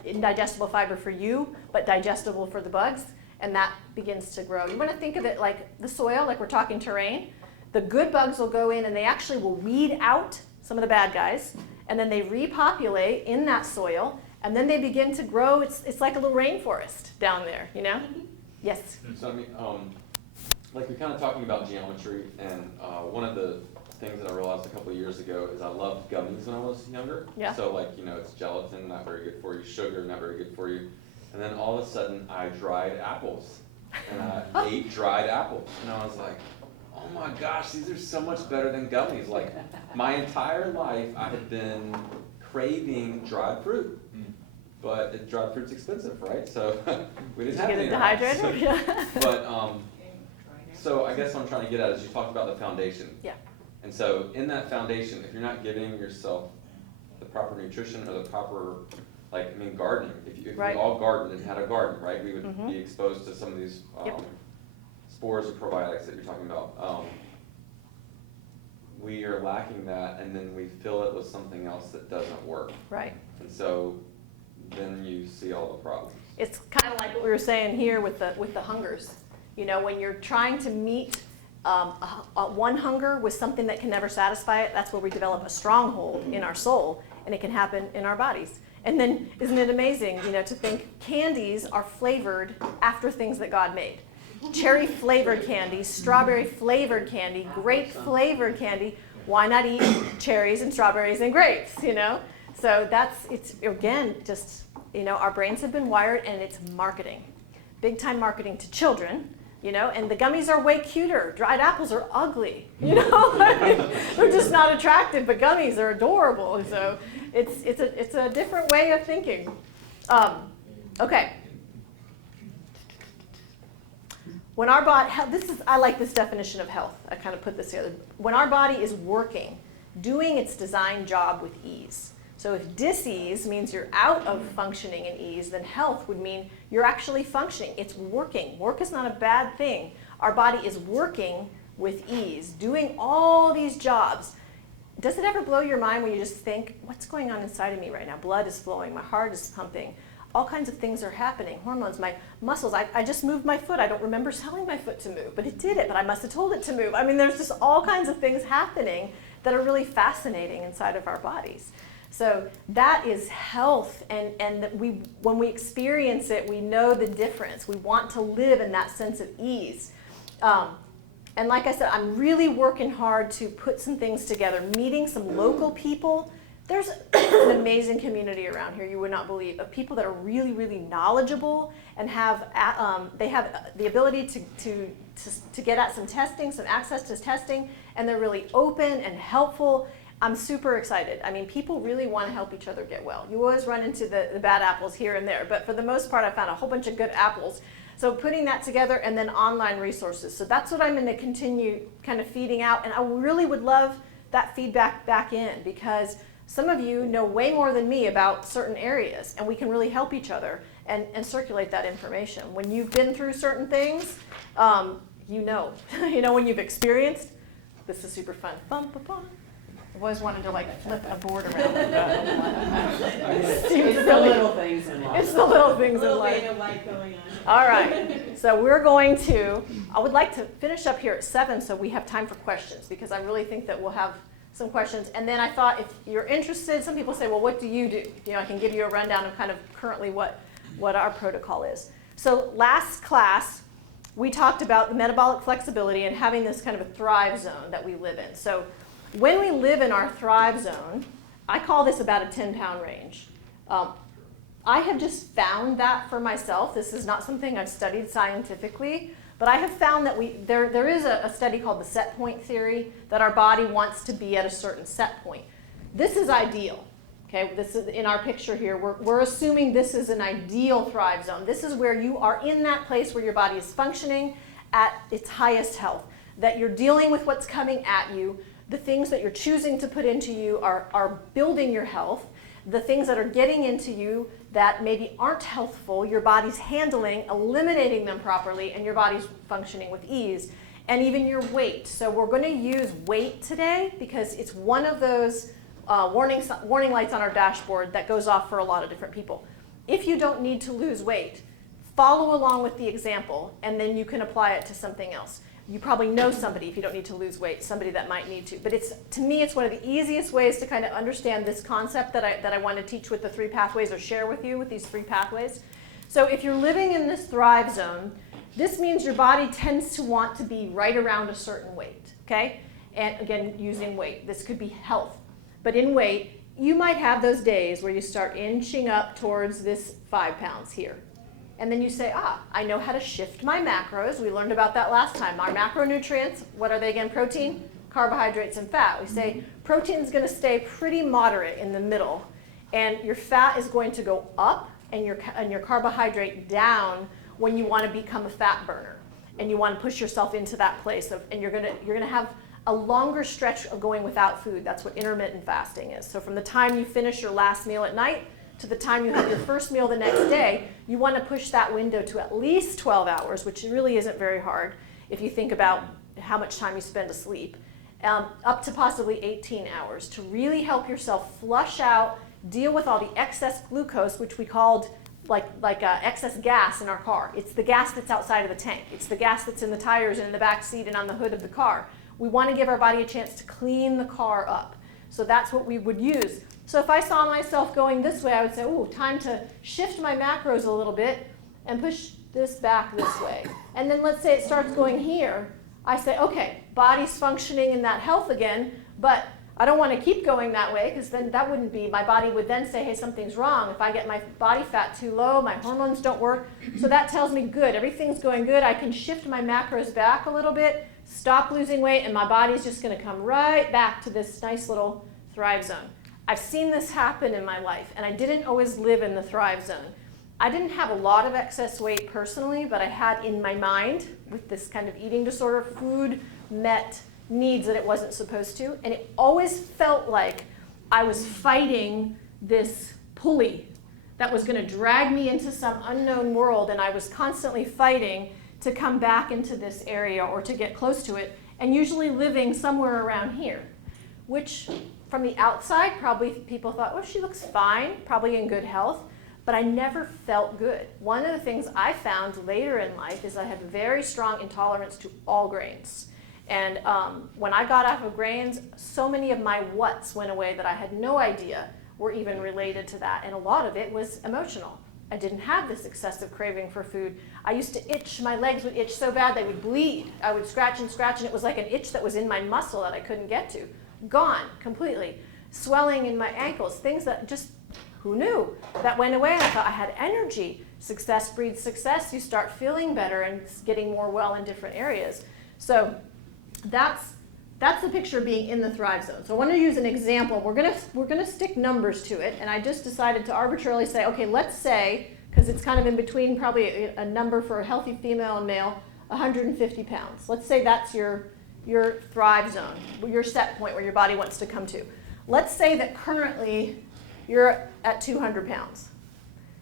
indigestible fiber for you, but digestible for the bugs, and that begins to grow. You want to think of it like the soil, like we're talking terrain. The good bugs will go in, and they actually will weed out some of the bad guys, and then they repopulate in that soil, and then they begin to grow. It's like a little rainforest down there, Yes? So I mean, like we're kind of talking about geometry, and one of the things that I realized a couple of years ago is I loved gummies when I was younger. Yeah. So it's gelatin, not very good for you, sugar, not very good for you. And then all of a sudden I dried apples, and I ate dried apples, and I was like, oh my gosh, these are so much better than gummies. Like my entire life I had been craving dried fruit. But dried fruit's expensive, right? So we didn't have any. Did you get a dehydrator? Yeah. But so I guess what I'm trying to get at is you talked about the foundation. Yeah. And so in that foundation, if you're not giving yourself the proper nutrition or the proper, gardening, if Right. we all gardened and had a garden, right, we would be exposed to some of these spores or probiotics that you're talking about. We are lacking that, and then we fill it with something else that doesn't work. Right. And so then you see all the problems. It's kind of like what we were saying here with the hungers. When you're trying to meet one hunger with something that can never satisfy it, that's where we develop a stronghold in our soul, and it can happen in our bodies. And then, isn't it amazing, to think candies are flavored after things that God made. Cherry flavored candy, strawberry flavored candy, grape flavored candy. Why not eat cherries and strawberries and grapes, So it's again, just, our brains have been wired, and it's marketing. big time marketing to children, you know, and the gummies are way cuter. Dried apples are ugly, you know. They're just not attractive, but gummies are adorable. So it's a different way of thinking. Okay. When our body, I like this definition of health. I kind of put this together. When our body is working, doing its designed job with ease. So if dis-ease means you're out of functioning in ease, then health would mean you're actually functioning. It's working. Work is not a bad thing. Our body is working with ease, doing all these jobs. Does it ever blow your mind when you just think, what's going on inside of me right now? Blood is flowing, my heart is pumping. All kinds of things are happening, hormones, my muscles. I just moved my foot. I don't remember telling my foot to move, but it did it, but I must have told it to move. I mean, there's just all kinds of things happening that are really fascinating inside of our bodies. So that is health, and that when we experience it, we know the difference. We want to live in that sense of ease. And like I said, I'm really working hard to put some things together, meeting some local people. There's an amazing community around here you would not believe, of people that are really, really knowledgeable and they have the ability to get at some testing, some access to testing, and they're really open and helpful. I'm super excited. I mean, people really want to help each other get well. You always run into the bad apples here and there, but for the most part, I found a whole bunch of good apples. So putting that together, and then online resources. So that's what I'm going to continue kind of feeding out, and I really would love that feedback back in, because some of you know way more than me about certain areas, and we can really help each other and circulate that information. When you've been through certain things, you know. You know when you've experienced. This is super fun. Bum, bum, bum. I've always wanted to like flip a board around like that. It's the little things in life. It's the little things A little in life. bit of light going on. All right, so I would like to finish up here at 7 so we have time for questions, because I really think that we'll have some questions. And then I thought, if you're interested, some people say, well, what do? You know, I can give you a rundown of kind of currently what our protocol is. So last class, we talked about the metabolic flexibility and having this kind of a thrive zone that we live in. So when we live in our thrive zone, I call this about a 10-pound range. I have just found that for myself. This is not something I've studied scientifically, but I have found that there is a study called the set point theory, that our body wants to be at a certain set point. This is ideal. Okay, this is in our picture here. We're assuming this is an ideal thrive zone. This is where you are in that place where your body is functioning at its highest health, that you're dealing with what's coming at you. The things that you're choosing to put into you are building your health. The things that are getting into you that maybe aren't healthful, your body's handling, eliminating them properly, and your body's functioning with ease. And even your weight. So we're going to use weight today because it's one of those warning lights on our dashboard that goes off for a lot of different people. If you don't need to lose weight, follow along with the example, and then you can apply it to something else. You probably know somebody, if you don't need to lose weight, somebody that might need to. But to me, it's one of the easiest ways to kind of understand this concept that I want to teach with the 3 pathways, or share with you with these 3 pathways. So if you're living in this thrive zone, this means your body tends to want to be right around a certain weight, okay? And again, using weight. This could be health. But in weight, you might have those days where you start inching up towards this 5 pounds here. And then you say, I know how to shift my macros. We learned about that last time. Our macronutrients, what are they again? Protein, carbohydrates, and fat. We say protein is going to stay pretty moderate in the middle, and your fat is going to go up, and your carbohydrate down when you want to become a fat burner, and you want to push yourself into that place and you're going to have a longer stretch of going without food. That's what intermittent fasting is. So from the time you finish your last meal at night to the time you have your first meal the next day, you want to push that window to at least 12 hours, which really isn't very hard if you think about how much time you spend asleep, up to possibly 18 hours, to really help yourself flush out, deal with all the excess glucose, which we called like excess gas in our car. It's the gas that's outside of the tank. It's the gas that's in the tires and in the back seat and on the hood of the car. We want to give our body a chance to clean the car up. So that's what we would use. So if I saw myself going this way, I would say, time to shift my macros a little bit and push this back this way. And then let's say it starts going here. I say, okay, body's functioning in that health again, but I don't want to keep going that way because then that wouldn't be, my body would then say, hey, something's wrong. If I get my body fat too low, my hormones don't work. So that tells me good, everything's going good. I can shift my macros back a little bit, stop losing weight, and my body's just going to come right back to this nice little thrive zone. I've seen this happen in my life, and I didn't always live in the thrive zone. I didn't have a lot of excess weight personally, but I had in my mind, with this kind of eating disorder, food met needs that it wasn't supposed to, and it always felt like I was fighting this pulley that was going to drag me into some unknown world, and I was constantly fighting to come back into this area or to get close to it, and usually living somewhere around here, which from the outside probably people thought, well, she looks fine, probably in good health, but I never felt good. One of the things I found later in life is I had very strong intolerance to all grains. And when I got off of grains, so many of my whats went away that I had no idea were even related to that. And a lot of it was emotional. I didn't have this excessive craving for food. I used to itch, my legs would itch so bad they would bleed. I would scratch, and it was like an itch that was in my muscle that I couldn't get to. Gone completely. Swelling in my ankles, things that just, who knew? That went away and I thought I had energy. Success breeds success. You start feeling better and getting more well in different areas. So that's the picture of being in the thrive zone. So I want to use an example. We're gonna stick numbers to it, and I just decided to arbitrarily say, okay, let's say, because it's kind of in between probably a number for a healthy female and male, 150 pounds. Let's say that's your thrive zone, your set point where your body wants to come to. Let's say that currently you're at 200 pounds.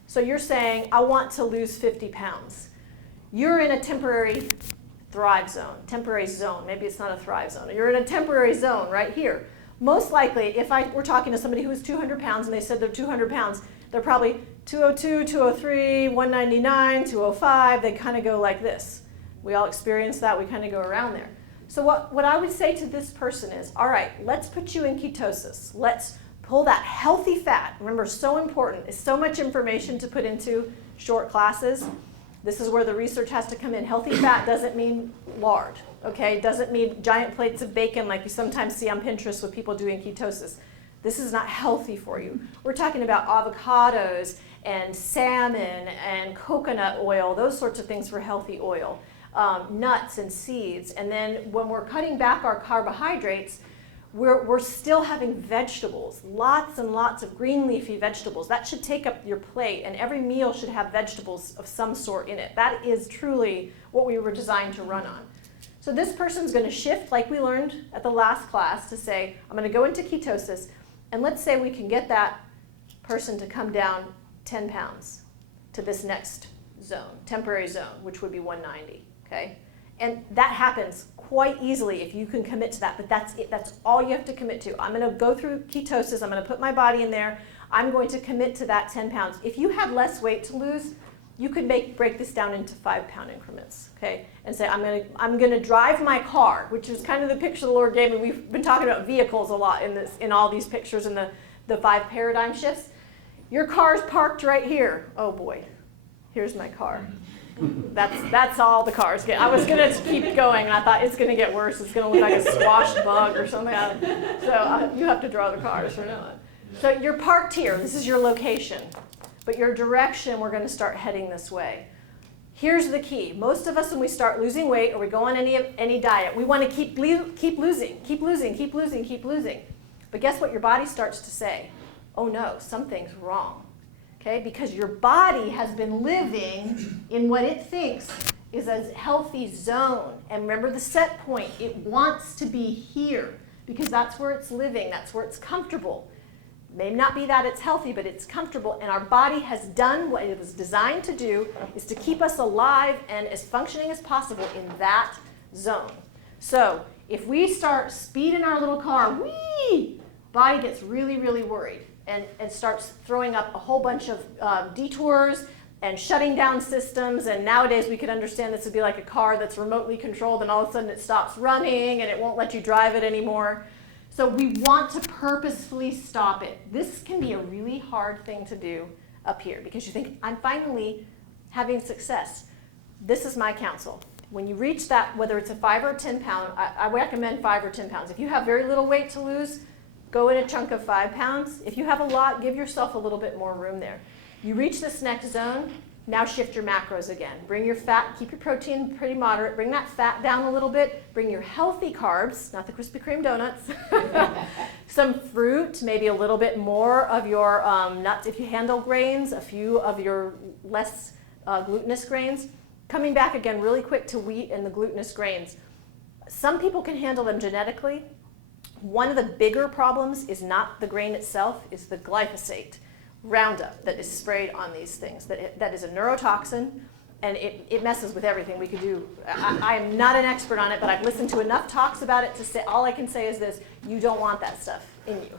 So you're saying, I want to lose 50 pounds. You're in a temporary thrive zone, temporary zone. Maybe it's not a thrive zone. You're in a temporary zone right here. Most likely, if we're talking to somebody who is 200 pounds and they said they're 200 pounds, they're probably 202, 203, 199, 205. They kind of go like this. We all experience that. We kind of go around there. So what I would say to this person is, all right, let's put you in ketosis. Let's pull that healthy fat. Remember, so important. It's so much information to put into short classes. This is where the research has to come in. Healthy fat doesn't mean lard, okay? It doesn't mean giant plates of bacon like you sometimes see on Pinterest with people doing ketosis. This is not healthy for you. We're talking about avocados and salmon and coconut oil, those sorts of things for healthy oil, nuts and seeds. And then when we're cutting back our carbohydrates, we're still having vegetables, lots and lots of green leafy vegetables. That should take up your plate, and every meal should have vegetables of some sort in it. That is truly what we were designed to run on. So this person's going to shift, like we learned at the last class, to say, I'm going to go into ketosis, and let's say we can get that person to come down 10 pounds to this next zone, temporary zone, which would be 190, okay? And that happens quite easily if you can commit to that, but that's it. That's all you have to commit to. I'm going to go through ketosis. I'm going to put my body in there. I'm going to commit to that 10 pounds. If you have less weight to lose, you could break this down into 5-pound increments, okay? And say, I'm going to drive my car, which is kind of the picture the Lord gave me. We've been talking about vehicles a lot in all these pictures and the 5 paradigm shifts. Your car's parked right here. Oh boy, here's my car. That's all the cars get. I was going to keep going, and I thought it's going to get worse. It's going to look like a squashed bug or something. So you have to draw the cars for now. So you're parked here. This is your location. But your direction, we're going to start heading this way. Here's the key. Most of us, when we start losing weight or we go on any diet, we want to keep losing. But guess what? Your body starts to say, oh no, something's wrong. Okay, because your body has been living in what it thinks is a healthy zone. And remember the set point. It wants to be here because that's where it's living. That's where it's comfortable. May not be that it's healthy, but it's comfortable. And our body has done what it was designed to do, is to keep us alive and as functioning as possible in that zone. So if we start speeding our little car, whee, body gets really, really worried. And starts throwing up a whole bunch of detours and shutting down systems. And nowadays we could understand this would be like a car that's remotely controlled and all of a sudden it stops running and it won't let you drive it anymore. So we want to purposefully stop it. This can be a really hard thing to do up here because you think, I'm finally having success. This is my counsel. When you reach that, whether it's a 5 or 10 pound, I recommend 5 or 10 pounds. If you have very little weight to lose, go in a chunk of 5 pounds. If you have a lot, give yourself a little bit more room there. You reach this next zone, now shift your macros again. Bring your fat, keep your protein pretty moderate, bring that fat down a little bit, bring your healthy carbs, not the Krispy Kreme donuts, some fruit, maybe a little bit more of your nuts if you handle grains, a few of your less glutinous grains. Coming back again really quick to wheat and the glutinous grains. Some people can handle them genetically. One of the bigger problems is not the grain itself, is the glyphosate, Roundup, that is sprayed on these things. That is a neurotoxin, and it messes with everything we could do. I am not an expert on it, but I've listened to enough talks about it to say, all I can say is this: you don't want that stuff in you.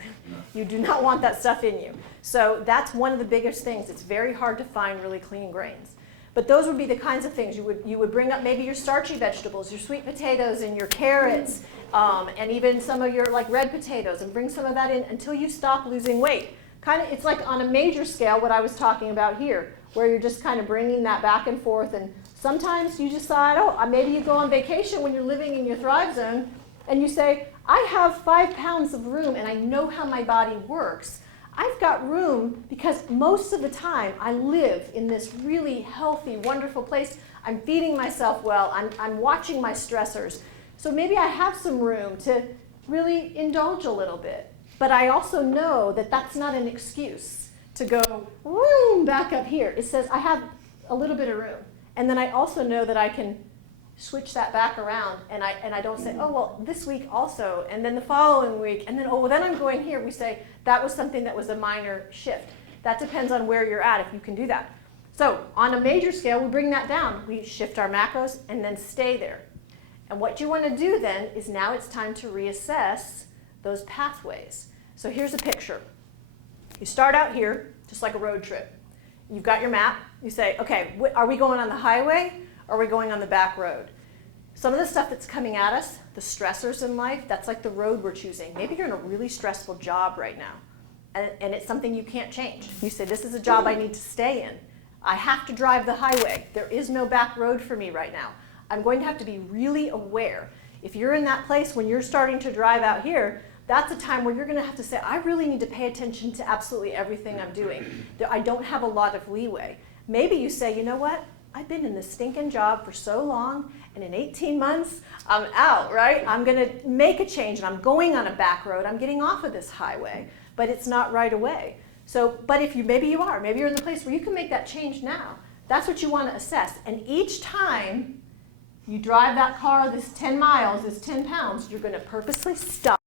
You do not want that stuff in you. So that's one of the biggest things. It's very hard to find really clean grains. But those would be the kinds of things you would bring up, maybe your starchy vegetables, your sweet potatoes and your carrots, and even some of your like red potatoes, and bring some of that in until you stop losing weight. Kind of, it's like on a major scale what I was talking about here, where you're just kind of bringing that back and forth. And sometimes you decide, oh, maybe you go on vacation when you're living in your Thrive Zone, and you say, I have 5 pounds of room, and I know how my body works. I've got room because most of the time I live in this really healthy, wonderful place. I'm feeding myself well. I'm watching my stressors. So maybe I have some room to really indulge a little bit. But I also know that that's not an excuse to go room back up here. It says I have a little bit of room. And then I also know that I can switch that back around, and I don't say, oh, well, this week also, and then the following week, and then, oh, well, then I'm going here. We say that was something that was a minor shift. That depends on where you're at, if you can do that. So on a major scale, we bring that down. We shift our macros and then stay there. And what you want to do then is now it's time to reassess those pathways. So here's a picture. You start out here, just like a road trip. You've got your map. You say, okay, are we going on the highway? Or are we going on the back road? Some of the stuff that's coming at us, the stressors in life, that's like the road we're choosing. Maybe you're in a really stressful job right now, and it's something you can't change. You say, this is a job I need to stay in. I have to drive the highway. There is no back road for me right now. I'm going to have to be really aware. If you're in that place when you're starting to drive out here, that's a time where you're going to have to say, I really need to pay attention to absolutely everything I'm doing. I don't have a lot of leeway. Maybe you say, you know what? I've been in this stinking job for so long, and in 18 months, I'm out, right? I'm going to make a change, and I'm going on a back road. I'm getting off of this highway, but it's not right away. So, but if maybe you're in the place where you can make that change now. That's what you want to assess. And each time you drive that car, this 10 miles, this 10 pounds, you're going to purposely stop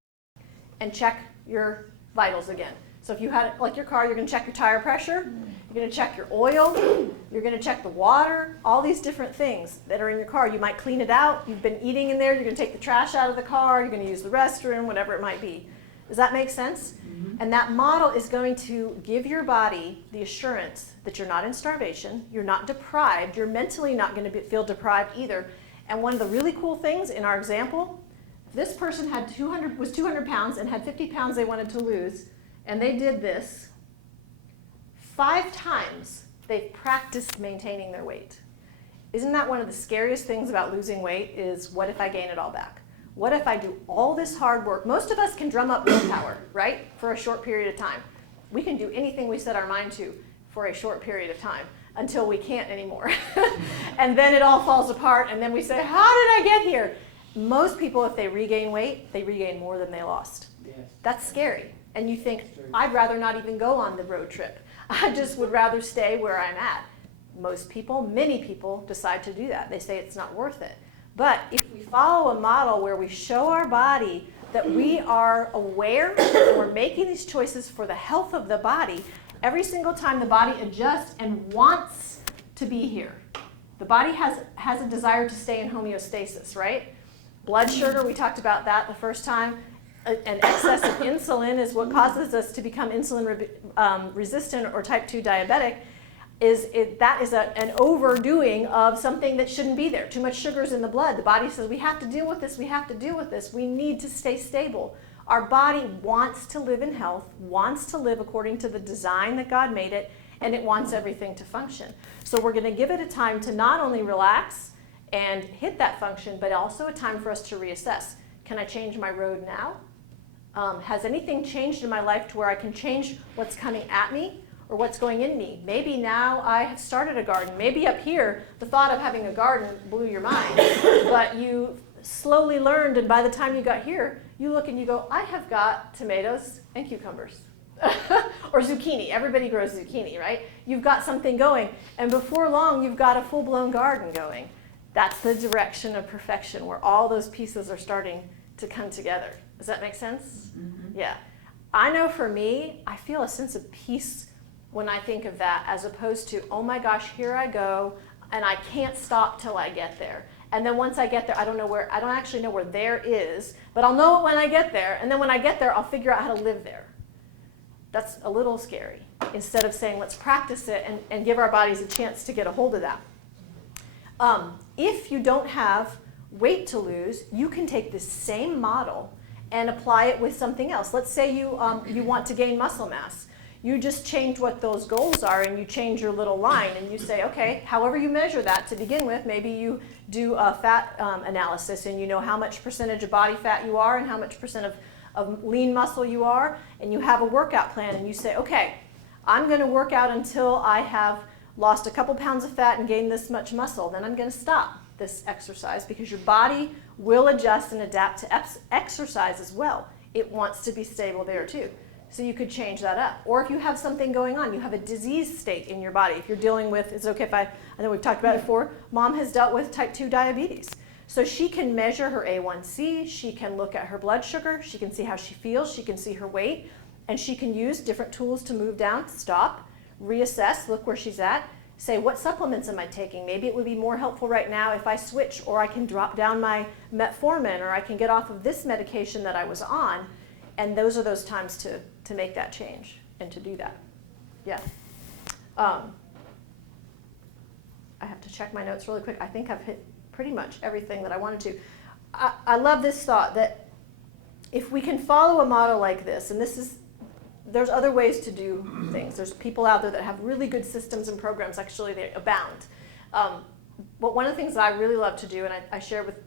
and check your vitals again. So if you had, like your car, you're going to check your tire pressure, you're going to check your oil, you're going to check the water, all these different things that are in your car. You might clean it out. You've been eating in there. You're going to take the trash out of the car. You're going to use the restroom, whatever it might be. Does that make sense? Mm-hmm. And that model is going to give your body the assurance that you're not in starvation, you're not deprived, you're mentally not going to feel deprived either. And one of the really cool things in our example, this person was 200 pounds and had 50 pounds they wanted to lose. And they did this 5 times. They've practiced maintaining their weight. Isn't that one of the scariest things about losing weight is what if I gain it all back? What if I do all this hard work? Most of us can drum up willpower, right, for a short period of time. We can do anything we set our mind to for a short period of time until we can't anymore. And then it all falls apart, and then we say, how did I get here? Most people, if they regain weight, they regain more than they lost. Yes. That's scary. And you think, I'd rather not even go on the road trip. I just would rather stay where I'm at. Most people, many people, decide to do that. They say it's not worth it. But if we follow a model where we show our body that we are aware and we're making these choices for the health of the body, every single time the body adjusts and wants to be here. The body has a desire to stay in homeostasis, right? Blood sugar, we talked about that the first time. An excess of insulin is what causes us to become insulin resistant or type 2 diabetic. That is an overdoing of something that shouldn't be there. Too much sugar's in the blood. The body says, we have to deal with this, we have to deal with this. We need to stay stable. Our body wants to live in health, wants to live according to the design that God made it, and it wants everything to function. So we're going to give it a time to not only relax and hit that function, but also a time for us to reassess. Can I change my road now? Has anything changed in my life to where I can change what's coming at me or what's going in me? Maybe now I have started a garden. Maybe up here, the thought of having a garden blew your mind, but you slowly learned, and by the time you got here, you look and you go, I have got tomatoes and cucumbers. Or zucchini. Everybody grows zucchini, right? You've got something going, and before long, you've got a full-blown garden going. That's the direction of perfection, where all those pieces are starting to come together. Does that make sense? Mm-hmm. Yeah. I know for me, I feel a sense of peace when I think of that, as opposed to, oh my gosh, here I go, and I can't stop till I get there. And then once I get there, I don't actually know where there is, but I'll know it when I get there, and then when I get there, I'll figure out how to live there. That's a little scary, instead of saying, let's practice it and give our bodies a chance to get a hold of that. If you don't have weight to lose, you can take this same model and apply it with something else. Let's say you want to gain muscle mass. You just change what those goals are, and you change your little line, and you say, okay, however you measure that to begin with, maybe you do a fat analysis, and you know how much percentage of body fat you are and how much percent of lean muscle you are, and you have a workout plan, and you say, okay, I'm going to work out until I have lost a couple pounds of fat and gained this much muscle. Then I'm going to stop this exercise, because your body will adjust and adapt to exercise as well. It wants to be stable there too. So you could change that up. Or if you have something going on, you have a disease state in your body. If you're dealing with, it's okay if I know we've talked about it before, Mom has dealt with type 2 diabetes. So she can measure her A1C, she can look at her blood sugar, she can see how she feels, she can see her weight, and she can use different tools to move down, stop, reassess, look where she's at, say, what supplements am I taking? Maybe it would be more helpful right now if I switch, or I can drop down my metformin, or I can get off of this medication that I was on. And those are those times to make that change and to do that. Yeah. I have to check my notes really quick. I think I've hit pretty much everything that I wanted to. I love this thought that if we can follow a model like this, and there's other ways to do things. There's people out there that have really good systems and programs. Actually, they abound. But one of the things that I really love to do, and I shared with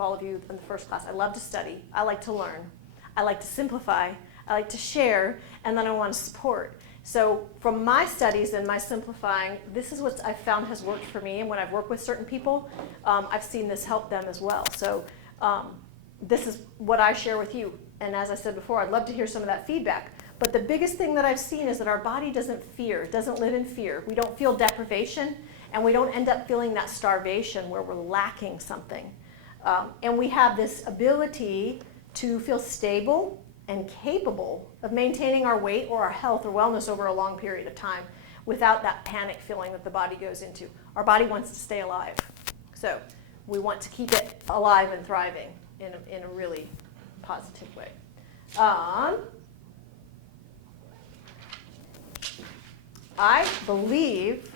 all of you in the first class, I love to study. I like to learn. I like to simplify. I like to share, and then I want to support. So from my studies and my simplifying, this is what I've found has worked for me. And when I've worked with certain people, I've seen this help them as well. So this is what I share with you. And as I said before, I'd love to hear some of that feedback. But the biggest thing that I've seen is that our body doesn't live in fear. We don't feel deprivation, and we don't end up feeling that starvation where we're lacking something. And we have this ability to feel stable and capable of maintaining our weight or our health or wellness over a long period of time without that panic feeling that the body goes into. Our body wants to stay alive. So we want to keep it alive and thriving in a really positive way. I believe,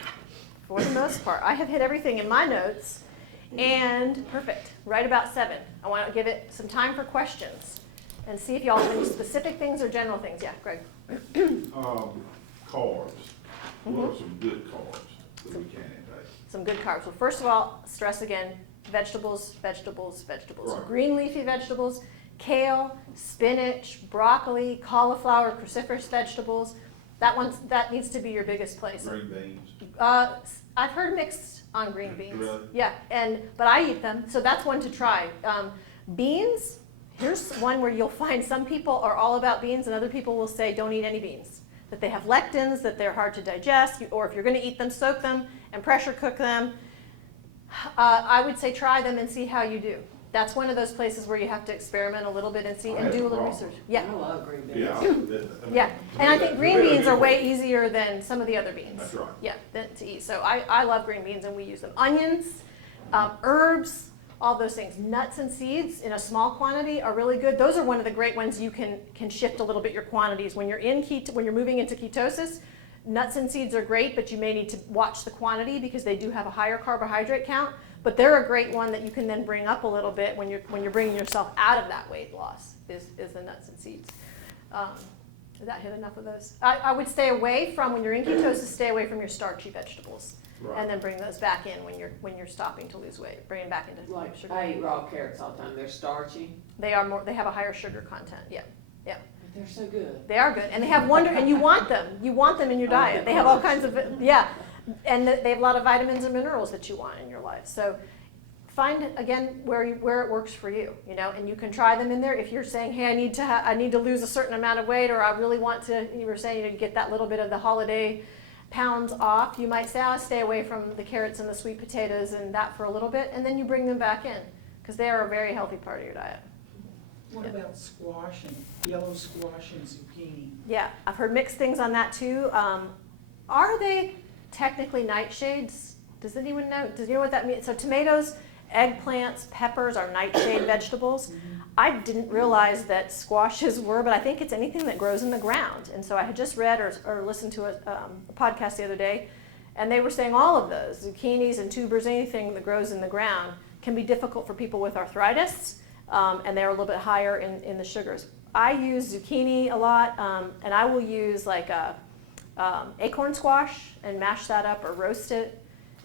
for the most part, I have hit everything in my notes, and perfect, right about 7. I want to give it some time for questions and see if y'all have any specific things or general things. Yeah, Greg. Carbs. What are some good carbs that we can intake? Some good carbs. Well, first of all, stress again, vegetables, vegetables, vegetables. Right. Green leafy vegetables, kale, spinach, broccoli, cauliflower, cruciferous vegetables. That needs to be your biggest place. Green beans. I've heard mixed on green beans. Really? Yeah, but I eat them, so that's one to try. Beans, here's one where you'll find some people are all about beans, and other people will say don't eat any beans. That they have lectins, that they're hard to digest, or if you're going to eat them, soak them and pressure cook them. I would say try them and see how you do. That's one of those places where you have to experiment a little bit and see and do a little research. Yeah. I love green beans. Yeah. Yeah, and I think green beans are way easier than some of the other beans. That's right. Yeah, to eat. So I love green beans, and we use them. Onions, herbs, all those things. Nuts and seeds in a small quantity are really good. Those are one of the great ones you can shift a little bit your quantities. When you're when you're moving into ketosis, nuts and seeds are great, but you may need to watch the quantity because they do have a higher carbohydrate count. But they're a great one that you can then bring up a little bit when you're bringing yourself out of that weight loss is the nuts and seeds. Does that hit enough of those? I would stay away from, when you're in ketosis, stay away from your starchy vegetables. Right. And then bring those back in when you're stopping to lose weight. Bring them back into Like, sugar. I eat raw carrots all the time. They're starchy. They have a higher sugar content, yeah. Yeah. But they're so good. They are good, and they have wonder, and you want them. You want them in your diet. They have all kinds of, yeah, and they have a lot of vitamins and minerals that you want in your life. So find, again, where it works for you, you know, and you can try them in there. If you're saying, hey, I need to lose a certain amount of weight, or I really want to, you were saying, you know, get that little bit of the holiday pounds off, you might say, I'll stay away from the carrots and the sweet potatoes and that for a little bit, and then you bring them back in, because they are a very healthy part of your diet. What about squash and yellow squash and zucchini? Yeah, I've heard mixed things on that too. Are they technically nightshades? Does anyone know? Does you know what that means? So tomatoes, eggplants, peppers are nightshade vegetables. I didn't realize that squashes were, but I think it's anything that grows in the ground. And so I had just read or listened to a podcast the other day, and they were saying all of those, zucchinis and tubers, anything that grows in the ground, can be difficult for people with arthritis, and they're a little bit higher in the sugars. I use zucchini a lot, and I will use like acorn squash and mash that up or roast it.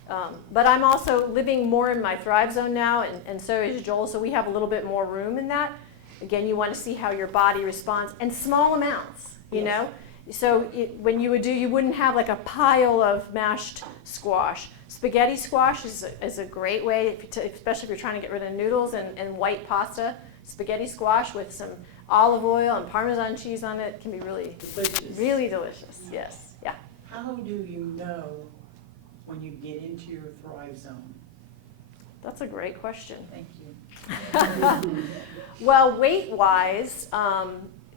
But I'm also living more in my Thrive Zone now, and so is Joel, so we have a little bit more room in that. Again, you want to see how your body responds, and small amounts, you know? So when you wouldn't have like a pile of mashed squash. Spaghetti squash is a great way, especially if you're trying to get rid of noodles and white pasta. Spaghetti squash with some olive oil and Parmesan cheese on it can be really Delicious. really delicious, yes, yeah. How do you know when you get into your Thrive Zone? That's a great question. Thank you. Well, weight-wise,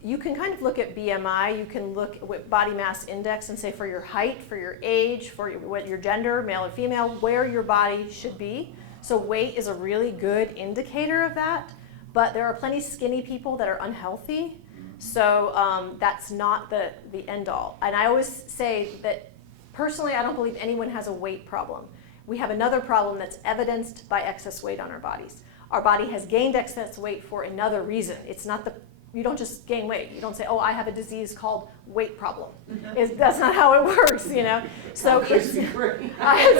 you can kind of look at BMI. You can look at body mass index and say for your height, for your age, for what your gender, male or female, where your body should be. So weight is a really good indicator of that. But there are plenty of skinny people that are unhealthy. So that's not the end all. And I always say that personally, I don't believe anyone has a weight problem. We have another problem that's evidenced by excess weight on our bodies. Our body has gained excess weight for another reason. It's not you don't just gain weight. You don't say, oh, I have a disease called weight problem. That's not how it works, you know. So it's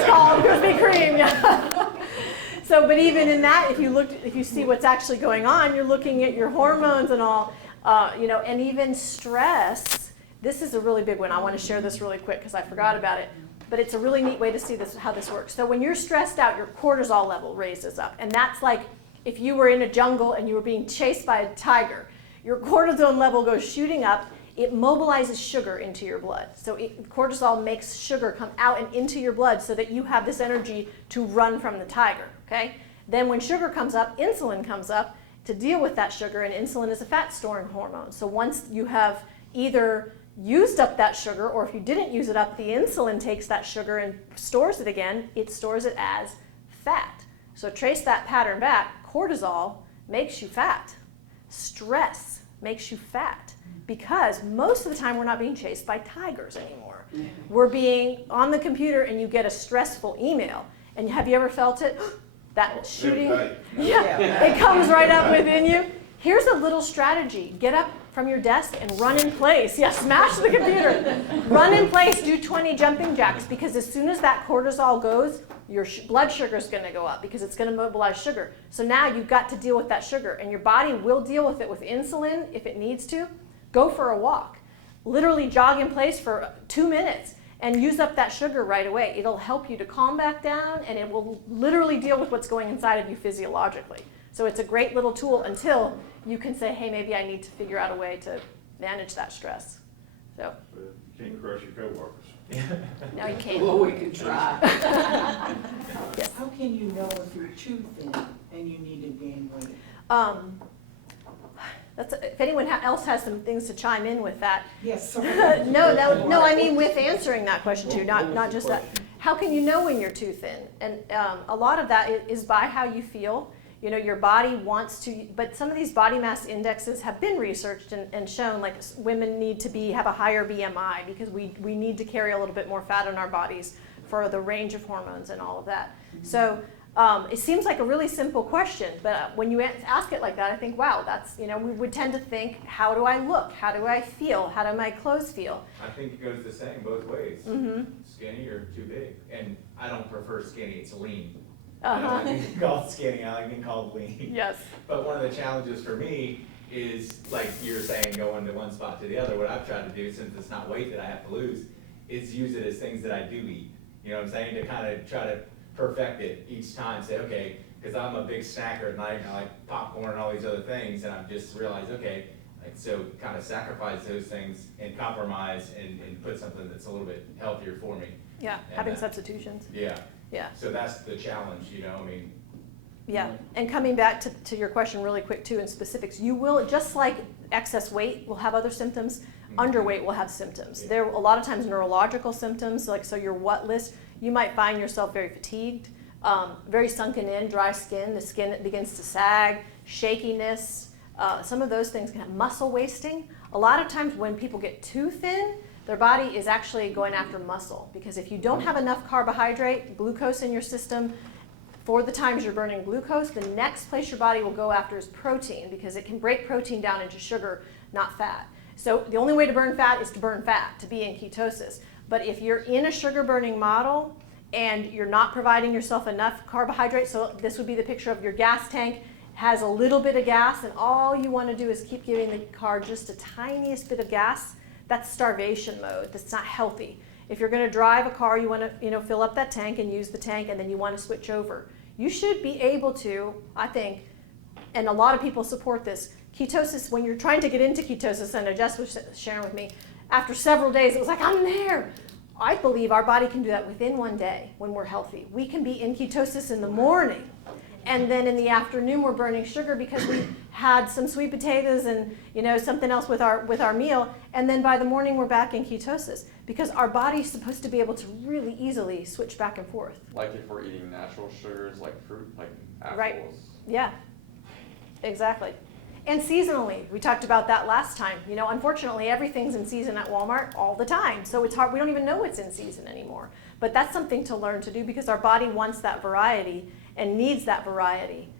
called Krispy Kreme. Yeah. So, but even in that, if you see what's actually going on, you're looking at your hormones and all, you know, and even stress. This is a really big one. I want to share this really quick because I forgot about it. But it's a really neat way to see how this works. So when you're stressed out, your cortisol level raises up. And that's like if you were in a jungle and you were being chased by a tiger. Your cortisol level goes shooting up. It mobilizes sugar into your blood. So cortisol makes sugar come out and into your blood so that you have this energy to run from the tiger. Okay? Then when sugar comes up, insulin comes up to deal with that sugar. And insulin is a fat-storing hormone. So once you have either used up that sugar, or if you didn't use it up, the insulin takes that sugar and stores it again. It stores it as fat. So trace that pattern back. Cortisol makes you fat. Stress makes you fat, because most of the time we're not being chased by tigers anymore. We're being on the computer and you get a stressful email. And have you ever felt it? That shooting? Yeah, it comes right up within you. Here's a little strategy. Get up from your desk and run in place. Yeah, smash the computer. Run in place, do 20 jumping jacks, because as soon as that cortisol goes, your blood sugar is going to go up because it's going to mobilize sugar. So now you've got to deal with that sugar, and your body will deal with it with insulin if it needs to. Go for a walk. Literally jog in place for 2 minutes and use up that sugar right away. It'll help you to calm back down, and it will literally deal with what's going inside of you physiologically. So it's a great little tool until you can say, hey, maybe I need to figure out a way to manage that stress. So. But you can't crush your coworkers. No, you can't. Well, we can try. Yes. How can you know if you're too thin and you need to gain weight? If anyone else has some things to chime in with that. Yes, sorry. No, I mean with answering that question too, not just that. How can you know when you're too thin? And a lot of that is by how you feel. You know, your body wants to, but some of these body mass indexes have been researched and shown, like women need to have a higher BMI because we need to carry a little bit more fat in our bodies for the range of hormones and all of that. So it seems like a really simple question, but when you ask it like that, I think, wow, that's, you know, we would tend to think, how do I look? How do I feel? How do my clothes feel? I think it goes the same both ways. Mm-hmm. Skinny or too big. And I don't prefer skinny, it's lean. Uh-huh. I don't like being called skinny, I like being called lean. Yes. But one of the challenges for me is, like you're saying, going to one spot to the other. What I've tried to do, since it's not weight that I have to lose, is use it as things that I do eat. You know what I'm saying? To kind of try to perfect it each time. Say, okay, because I'm a big snacker at night, and I like popcorn and all these other things, and I've just realized, okay, like, so kind of sacrifice those things and compromise and put something that's a little bit healthier for me. Yeah, And having that- substitutions. Yeah. Yeah. So that's the challenge, you know, I mean. Yeah, and coming back to your question really quick too, in specifics, you will, just like excess weight will have other symptoms, underweight will have symptoms. Yeah. There are a lot of times neurological symptoms, like so your what list, you might find yourself very fatigued, very sunken in, dry skin, the skin that begins to sag, shakiness, some of those things can have muscle wasting. A lot of times when people get too thin, their body is actually going after muscle, because if you don't have enough carbohydrate, glucose in your system, for the times you're burning glucose, the next place your body will go after is protein, because it can break protein down into sugar, not fat. So the only way to burn fat is to burn fat, to be in ketosis. But if you're in a sugar burning model and you're not providing yourself enough carbohydrates, so this would be the picture of your gas tank, has a little bit of gas, and all you want to do is keep giving the car just a tiniest bit of gas, that's starvation mode. That's not healthy. If you're going to drive a car, you want to fill up that tank and use the tank, and then you want to switch over. You should be able to, I think, and a lot of people support this, ketosis, when you're trying to get into ketosis, and Jess was sharing with me, after several days, it was like, I'm there. I believe our body can do that within one day when we're healthy. We can be in ketosis in the morning, and then in the afternoon we're burning sugar because we had some sweet potatoes and something else with our meal, and then by the morning we're back in ketosis, because our body's supposed to be able to really easily switch back and forth. Like if we're eating natural sugars, like fruit, like apples. Right. Yeah, exactly. And seasonally, we talked about that last time. Unfortunately, everything's in season at Walmart all the time, so it's hard. We don't even know it's in season anymore. But that's something to learn to do, because our body wants that variety and needs that variety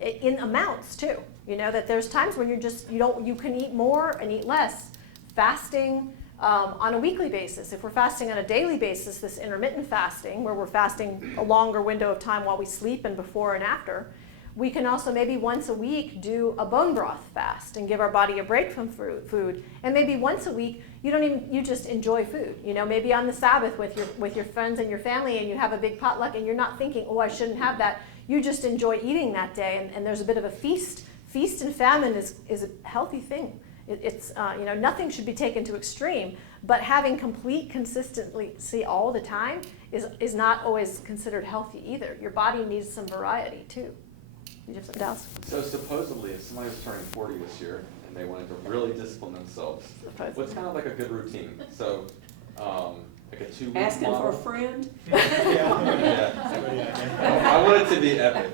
in amounts too. That there's times when you can eat more and eat less. Fasting on a weekly basis. If we're fasting on a daily basis, this intermittent fasting, where we're fasting a longer window of time while we sleep and before and after, we can also maybe once a week do a bone broth fast and give our body a break from food. And maybe once a week, you just enjoy food. Maybe on the Sabbath with your friends and your family, and you have a big potluck and you're not thinking, oh, I shouldn't have that. You just enjoy eating that day, and there's a bit of a feast. Feast and famine is a healthy thing. It's nothing should be taken to extreme, but having complete consistency all the time is not always considered healthy either. Your body needs some variety too. You have something else? So supposedly, if somebody was turning 40 this year and they wanted to really discipline themselves, what's kind of like a good routine? So, like a 2-week Asking model? for a friend? Yeah. I want it to be epic.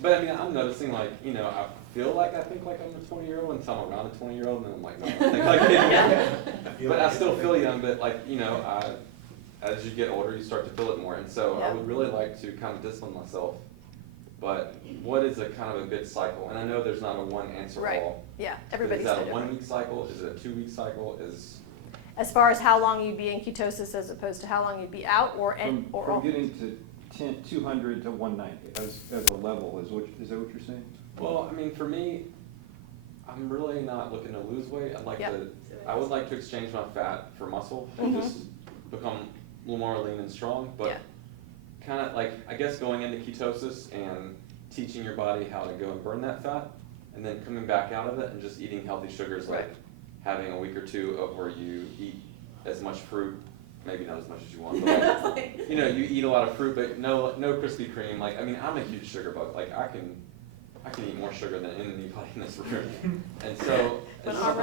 But I mean, I'm noticing, I feel like I think like I'm a 20-year-old until I'm around a 20-year-old, and then I'm like, no, I think like but I still feel young, but as you get older, you start to feel it more. And so I would really like to kind of discipline myself. But what is a kind of a good cycle? And I know there's not a one answer all. Yeah, everybody's Is that a different. 1-week cycle? Is it a 2-week cycle? As far as how long you'd be in ketosis as opposed to how long you'd be out, From getting to 200 to 190 as a level, is that what you're saying? Well, I mean, for me, I'm really not looking to lose weight. I would like to exchange my fat for muscle and just become a little more lean and strong. But kind of I guess going into ketosis and teaching your body how to go and burn that fat, and then coming back out of it and just eating healthy sugars, like having a week or two of where you eat as much fruit, maybe not as much as you want, but you eat a lot of fruit, but no Krispy Kreme. I'm a huge sugar bug. I can eat more sugar than anybody in this room. And so it's I'm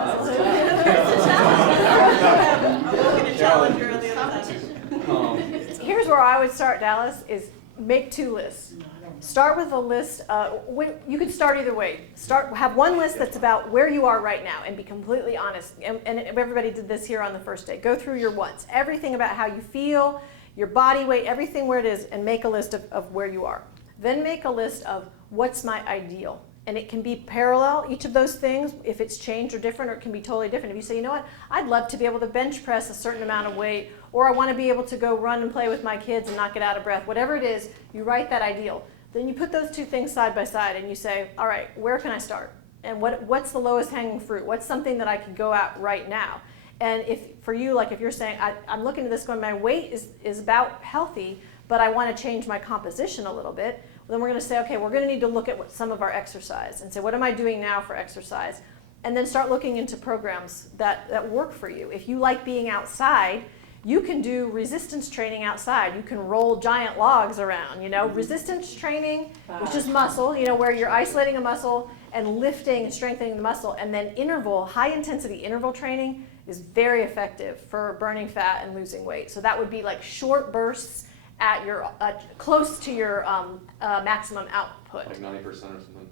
looking to challenge you on the other side. Here's where I would start, Dallas, is make 2 lists. Start with a list. You could start either way. Have one list that's about where you are right now and be completely honest. And everybody did this here on the first day. Go through your what's. Everything about how you feel, your body weight, everything where it is, and make a list of where you are. Then make a list of what's my ideal. And it can be parallel, each of those things, if it's changed or different, or it can be totally different. If you say, you know what, I'd love to be able to bench press a certain amount of weight, or I want to be able to go run and play with my kids and not get out of breath, whatever it is, you write that ideal. Then you put those two things side by side and you say, all right, where can I start? And what's the lowest hanging fruit? What's something that I can go at right now? And if for you, like if you're saying, I'm looking at this going, my weight is about healthy, but I want to change my composition a little bit, then we're going to say, okay, we're going to need to look at some of our exercise and say, what am I doing now for exercise? And then start looking into programs that work for you. If you like being outside, you can do resistance training outside. You can roll giant logs around, Resistance training, which is muscle, where you're isolating a muscle and lifting and strengthening the muscle. And then high intensity interval training is very effective for burning fat and losing weight. So that would be like short bursts at your close to your maximum output. Like 90% or something.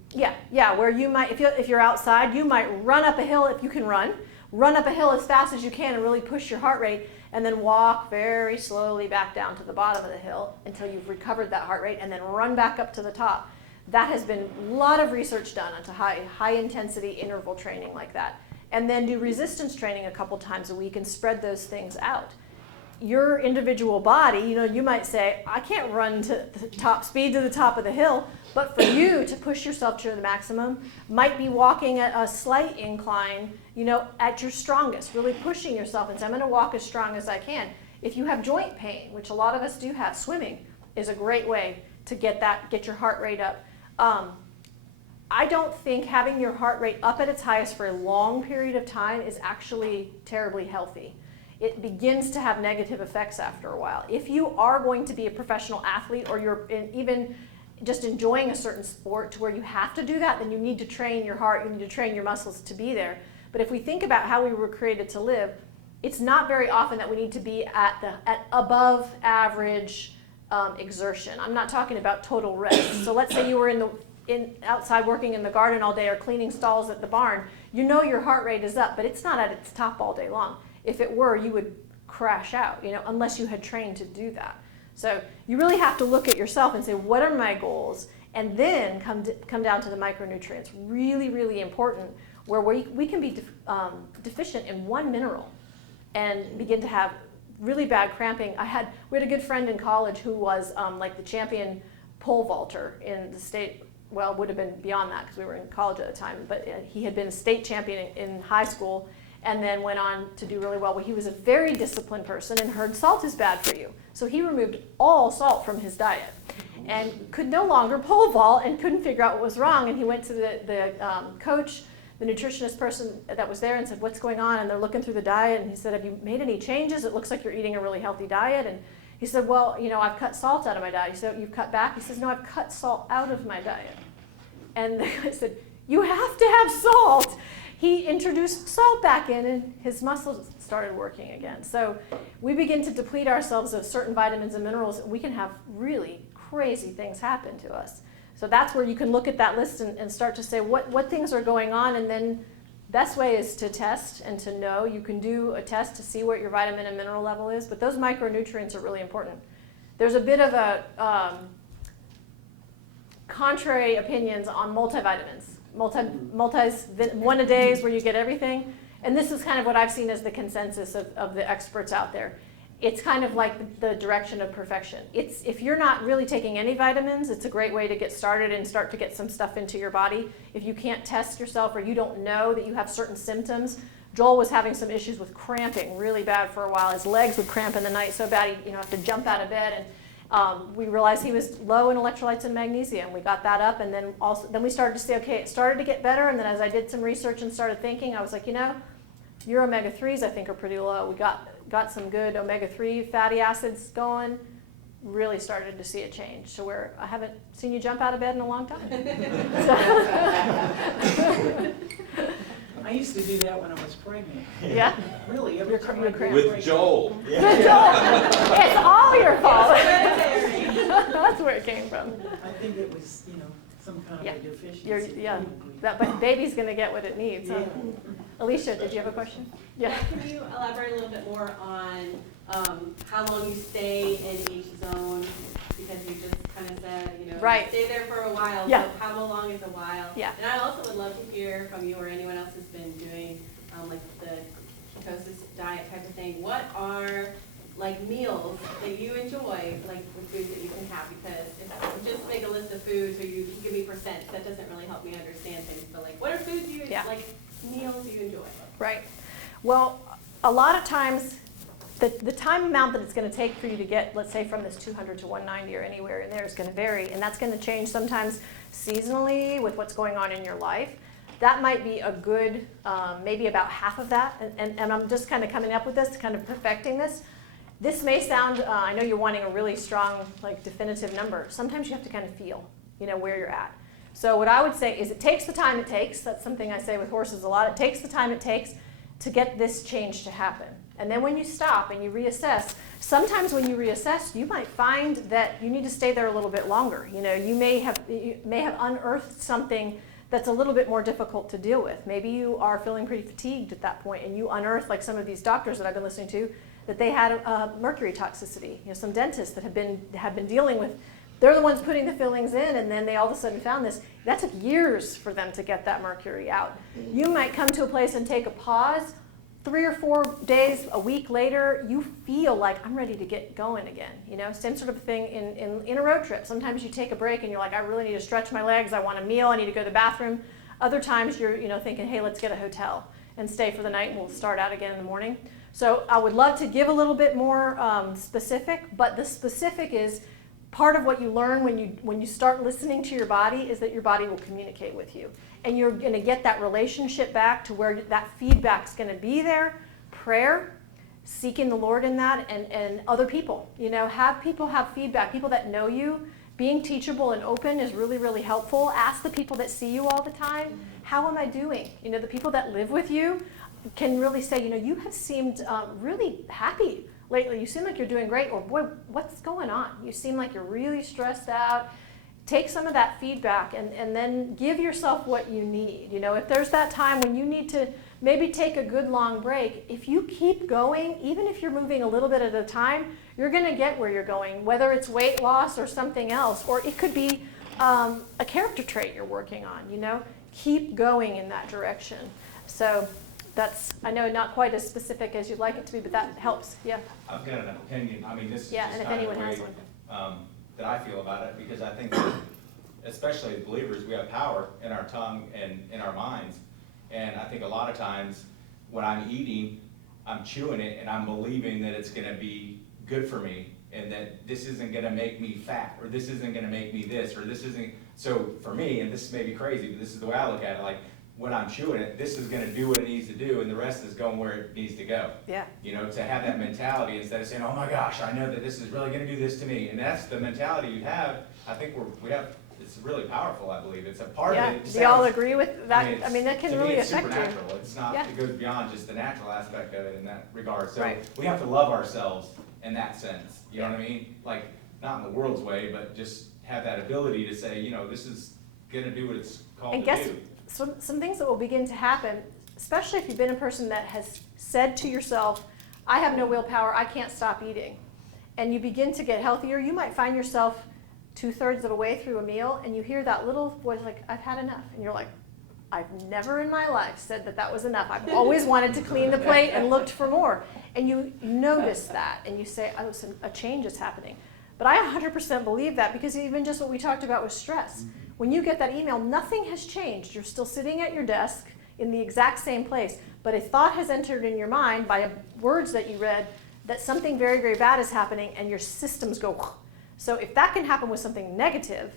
Yeah, where you might, if you're outside, you might run up a hill if you can run up a hill as fast as you can and really push your heart rate, and then walk very slowly back down to the bottom of the hill until you've recovered that heart rate, and then run back up to the top. That has been a lot of research done onto high intensity interval training like that. And then do resistance training a couple times a week and spread those things out. Your individual body, you might say, I can't run to the top speed to the top of the hill, but for you to push yourself to the maximum might be walking at a slight incline, at your strongest, really pushing yourself and say, I'm going to walk as strong as I can. If you have joint pain, which a lot of us do have, swimming is a great way to get your heart rate up. I don't think having your heart rate up at its highest for a long period of time is actually terribly healthy. It begins to have negative effects after a while. If you are going to be a professional athlete, or you're even just enjoying a certain sport to where you have to do that, then you need to train your heart, you need to train your muscles to be there. But if we think about how we were created to live, it's not very often that we need to be at above average exertion. I'm not talking about total rest. So let's say you were outside working in the garden all day or cleaning stalls at the barn. Your heart rate is up, but it's not at its top all day long. If it were, you would crash out, unless you had trained to do that. So you really have to look at yourself and say, what are my goals? And then come down to the micronutrients. Really, really important, where we can be deficient in one mineral and begin to have really bad cramping. We had a good friend in college who was like the champion pole vaulter in the state. Well, would have been beyond that because we were in college at the time, but he had been a state champion in high school and then went on to do really well. He was a very disciplined person and heard salt is bad for you. So he removed all salt from his diet and could no longer pole vault and couldn't figure out what was wrong. And he went to the coach, the nutritionist person that was there, and said, what's going on? And they're looking through the diet, and he said, have you made any changes? It looks like you're eating a really healthy diet. And he said, well, I've cut salt out of my diet. He said, you've cut back? He says, no, I've cut salt out of my diet. And the guy said, you have to have salt. He introduced salt back in, and his muscles started working again. So we begin to deplete ourselves of certain vitamins and minerals, and we can have really crazy things happen to us. So that's where you can look at that list and start to say what things are going on, and then best way is to test and to know. You can do a test to see what your vitamin and mineral level is, but those micronutrients are really important. There's a bit of a contrary opinions on multivitamins. Multis, one a day is where you get everything. And this is kind of what I've seen as the consensus of the experts out there. It's kind of like the direction of perfection. If you're not really taking any vitamins, it's a great way to get started and start to get some stuff into your body. If you can't test yourself or you don't know that you have certain symptoms, Joel was having some issues with cramping really bad for a while. His legs would cramp in the night so bad he'd have to jump out of bed. And we realized he was low in electrolytes and magnesium. We got that up, and then we started to say, okay, it started to get better. And then as I did some research and started thinking, I was like, your omega-3s I think are pretty low. We got some good omega-3 fatty acids going. Really started to see a change. So where I haven't seen you jump out of bed in a long time. I used to do that when I was pregnant. Yeah? Really, every You're time you're I cramped. With Joel. Good Joel. It's all your fault. That's where it came from. I think it was, some kind of a deficiency. But baby's going to get what it needs. Yeah. Alicia, did you have a question? Yeah. Can you elaborate a little bit more on how long you stay in each zone? Because you just kind of said, Right. stay there for a while. Yeah. So how long is a while? Yeah. And I also would love to hear from you or anyone else who's been doing like the ketosis diet type of thing. What are like meals that you enjoy, like the foods that you can have, because if you just make a list of foods or you give me percents, that doesn't really help me understand things. But like, what are foods you, Yeah. like meals you enjoy? Right. Well, a lot of times, the time amount that it's going to take for you to get, let's say, from this 200 to 190 or anywhere in there is going to vary, and that's going to change sometimes seasonally with what's going on in your life. That might be a good, maybe about half of that, and I'm just kind of coming up with this, kind of perfecting this. This may sound, I know you're wanting a really strong, like, definitive number. Sometimes you have to kind of feel, where you're at. So what I would say is it takes the time it takes. That's something I say with horses a lot. It takes the time it takes to get this change to happen. And then when you stop and you reassess, sometimes when you reassess, you might find that you need to stay there a little bit longer. You may have unearthed something that's a little bit more difficult to deal with. Maybe you are feeling pretty fatigued at that point, and you unearth, like some of these doctors that I've been listening to, that they had mercury toxicity. Some dentists that have been dealing with, they're the ones putting the fillings in, and then they all of a sudden found this. That took years for them to get that mercury out. You might come to a place and take a pause. 3 or 4 days, a week later, you feel like, I'm ready to get going again. Same sort of thing in a road trip. Sometimes you take a break and you're like, I really need to stretch my legs, I want a meal, I need to go to the bathroom. Other times you're thinking, hey, let's get a hotel and stay for the night and we'll start out again in the morning. So I would love to give a little bit more specific, but the specific is part of what you learn when you start listening to your body is that your body will communicate with you. And you're going to get that relationship back to where that feedback's going to be there. Prayer, seeking the Lord in that, and other people. Have people have feedback, people that know you. Being teachable and open is really, really helpful. Ask the people that see you all the time, how am I doing? The people that live with you can really say, you have seemed really happy lately. You seem like you're doing great, or boy, what's going on? You seem like you're really stressed out. Take some of that feedback and then give yourself what you need. If there's that time when you need to maybe take a good long break, if you keep going, even if you're moving a little bit at a time, you're going to get where you're going, whether it's weight loss or something else, or it could be a character trait you're working on. Keep going in that direction. So that's, I know, not quite as specific as you'd like it to be, but that helps. Yeah. I've got an opinion. This is Yeah, just and if kind of anyone the has way one. that I feel about it, because I think that, especially as believers, we have power in our tongue and in our minds. And I think a lot of times when I'm eating, I'm chewing it and I'm believing that it's going to be good for me, and that this isn't going to make me fat, or this isn't going to make me this, or this isn't. So for me, and this may be crazy, but this is the way I look at it, like when I'm chewing it, this is going to do what it needs to do, and the rest is going where it needs to go. Yeah. To have that mentality instead of saying, oh my gosh, I know that this is really going to do this to me. And that's the mentality you have. I think we have, it's really powerful, I believe. It's a part of it. Do y'all agree with that? That can to really me, it's affect you. supernatural. It's not, Yeah. it goes beyond just the natural aspect of it in that regard. So Right. we have to love ourselves in that sense. You know what I mean? Like, not in the world's way, but just have that ability to say, this is going to do what it's called And to guess do. some things that will begin to happen, especially if you've been a person that has said to yourself, I have no willpower, I can't stop eating. And you begin to get healthier, you might find yourself 2/3 of a way through a meal and you hear that little voice like, I've had enough. And you're like, I've never in my life said that was enough. I've always wanted to clean the plate and looked for more. And you notice that and you say, oh, a change is happening. But I 100% believe that, because even just what we talked about with stress. When you get that email, nothing has changed. You're still sitting at your desk in the exact same place, but a thought has entered in your mind by words that you read that something very, very bad is happening, and your systems go. So if that can happen with something negative,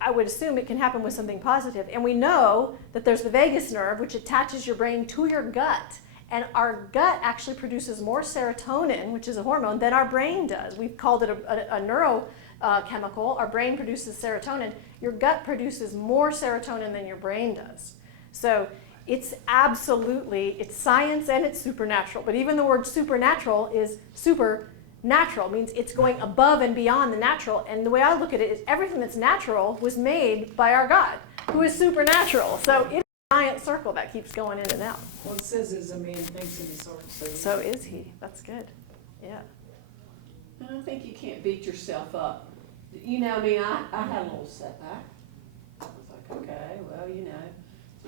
I would assume it can happen with something positive. And we know that there's the vagus nerve, which attaches your brain to your gut. And our gut actually produces more serotonin, which is a hormone, than our brain does. We've called it a neurochemical. Our brain produces serotonin. Your gut produces more serotonin than your brain does. So it's science and it's supernatural. But even the word supernatural is supernatural, means it's going above and beyond the natural. And the way I look at it is everything that's natural was made by our God, who is supernatural. So it's a giant circle that keeps going in and out. Well, it says as a man thinks in his heart, So is he. That's good. Yeah. And I think you can't beat yourself up. I had a little setback. I was like, okay, well,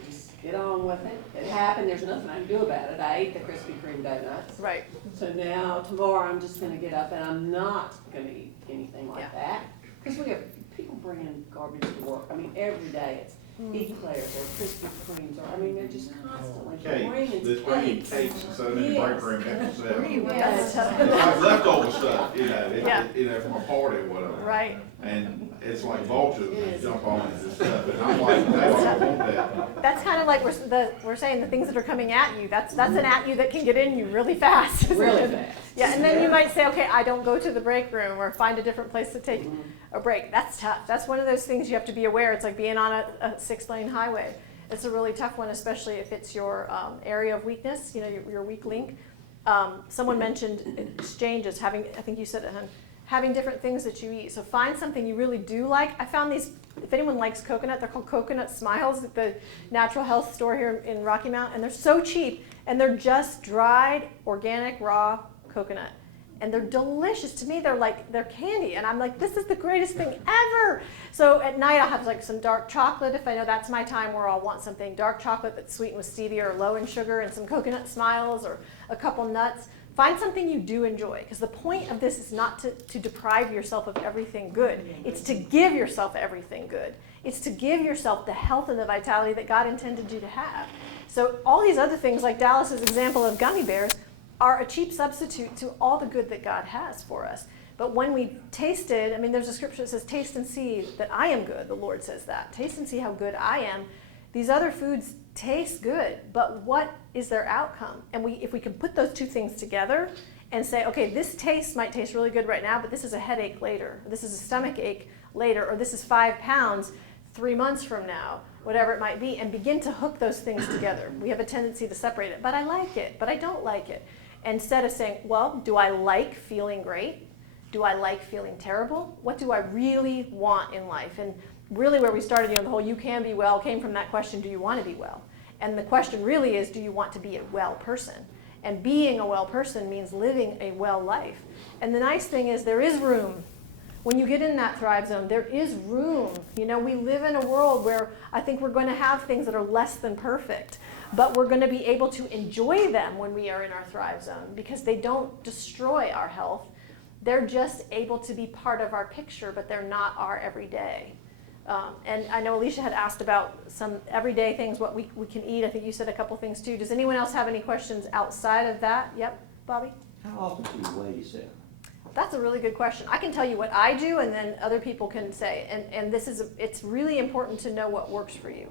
just get on with it. It happened, there's nothing I can do about it. I ate the Krispy Kreme donuts. Right. So now, tomorrow, I'm just gonna get up and I'm not gonna eat anything like that. Because we have people bringing garbage to work. I mean, every day it's eclairs or Krispy Kremes, or, I mean, they're just constantly bringing They're bringing cakes. cakes and so in the break room after 7. That's tough. It's like leftover stuff, you know, Yeah. from a party or whatever. Right. And it's like vultures that jump on it and stuff, and I'm like, no, I don't want that. That's kind of like we're saying the things that are coming at you. That's an at you that can get in you really fast. isn't Really it? fast. Yeah, and then you might say, okay, I don't go to the break room or find a different place to take a break. That's tough. That's one of those things you have to be aware. It's like being on a 6-lane highway. It's a really tough one, especially if it's your area of weakness, you know, your weak link. Someone mentioned exchanges, I think you said it, hon, having different things that you eat. So find something you really do like. I found these, if anyone likes coconut, they're called Coconut Smiles at the Natural Health Store here in Rocky Mount, and they're so cheap, and they're just dried, organic, raw coconut. And they're delicious. To me, they're candy. And I'm like, this is the greatest thing ever. So at night, I'll have like some dark chocolate if I know that's my time where I'll want something dark chocolate that's sweetened with stevia or low in sugar, and some Coconut Smiles or a couple nuts. Find something you do enjoy, because the point of this is not to deprive yourself of everything good. It's to give yourself everything good. It's to give yourself the health and the vitality that God intended you to have. So all these other things, like Dallas's example of gummy bears, are a cheap substitute to all the good that God has for us. But when we tasted, I mean, there's a scripture that says, taste and see that I am good. The Lord says that. Taste and see how good I am. These other foods taste good, but what is their outcome? And if we can put those two things together and say, okay, this taste might taste really good right now, but this is a headache later. This is a stomach ache later, or this is 5 pounds 3 months from now, whatever it might be, and begin to hook those things together. We have a tendency to separate it, but I like it, but I don't like it. Instead of saying, well, do I like feeling great? Do I like feeling terrible? What do I really want in life? And really where we started, the whole you can be well came from that question, do you want to be well? And the question really is, do you want to be a well person? And being a well person means living a well life. And the nice thing is there is room. When you get in that Thrive Zone, there is room. We live in a world where I think we're going to have things that are less than perfect. But we're going to be able to enjoy them when we are in our Thrive Zone, because they don't destroy our health. They're just able to be part of our picture, but they're not our everyday. And I know Alicia had asked about some everyday things, what we can eat. I think you said a couple things too. Does anyone else have any questions outside of that? Yep, Bobby? How often do you weigh yourself? That's a really good question. I can tell you what I do, and then other people can say. And it's really important to know what works for you.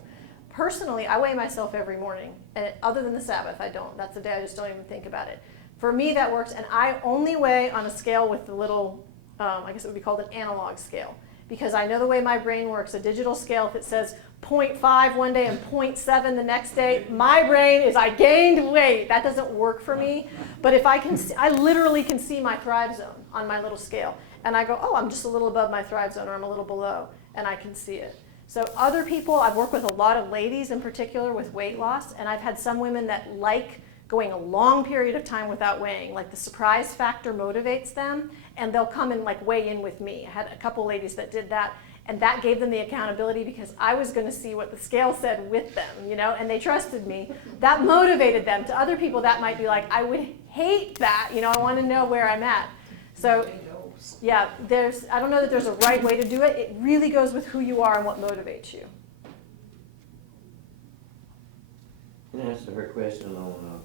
Personally, I weigh myself every morning, and other than the Sabbath, I don't. That's the day I just don't even think about it. For me, that works, and I only weigh on a scale with the little, I guess it would be called an analog scale, because I know the way my brain works. A digital scale, if it says 0.5 one day and 0.7 the next day, my brain is, I gained weight. That doesn't work for me. But if I literally can see my Thrive Zone on my little scale, and I go, oh, I'm just a little above my Thrive Zone, or I'm a little below, and I can see it. So other people, I've worked with a lot of ladies in particular with weight loss, and I've had some women that like going a long period of time without weighing. Like the surprise factor motivates them, and they'll come and weigh in with me. I had a couple ladies that did that, and that gave them the accountability because I was going to see what the scale said with them, and they trusted me. That motivated them. To other people, that might be like, I would hate that, I want to know where I'm at. So yeah, I don't know that there's a right way to do it. It really goes with who you are and what motivates you. Can I answer her question on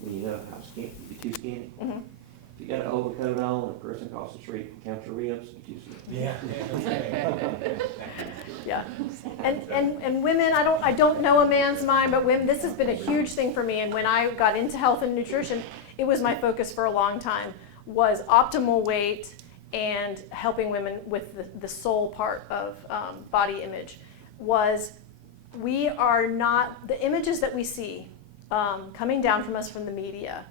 when you know how skinny, you're too skinny? Mm-hmm. If you got an overcoat on, a person across the street can count your ribs, you're too skinny. Yeah. Yeah. And women, I don't know a man's mind, but women, this has been a huge thing for me. And when I got into health and nutrition, it was my focus for a long time, was optimal weight and helping women with the soul part of body image. We are not, the images that we see coming down from us from the media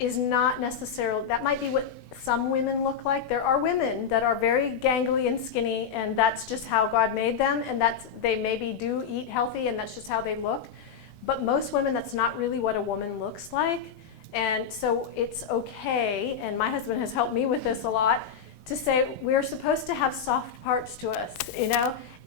is not necessarily, that might be what some women look like. There are women that are very gangly and skinny, and that's just how God made them, and they maybe do eat healthy, and that's just how they look. But most women, that's not really what a woman looks like. And so it's okay, and my husband has helped me with this a lot, to say we're supposed to have soft parts to us,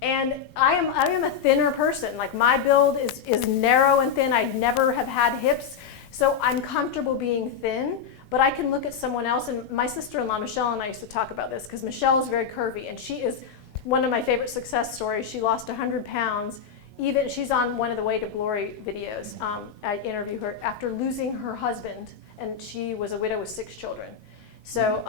And I am a thinner person. Like my build is narrow and thin. I never have had hips, so I'm comfortable being thin. But I can look at someone else, and my sister-in-law Michelle and I used to talk about this because Michelle is very curvy, and she is one of my favorite success stories. She lost 100 pounds. Even she's on one of the Way to Glory videos. I interview her after losing her husband, and she was a widow with 6 children. So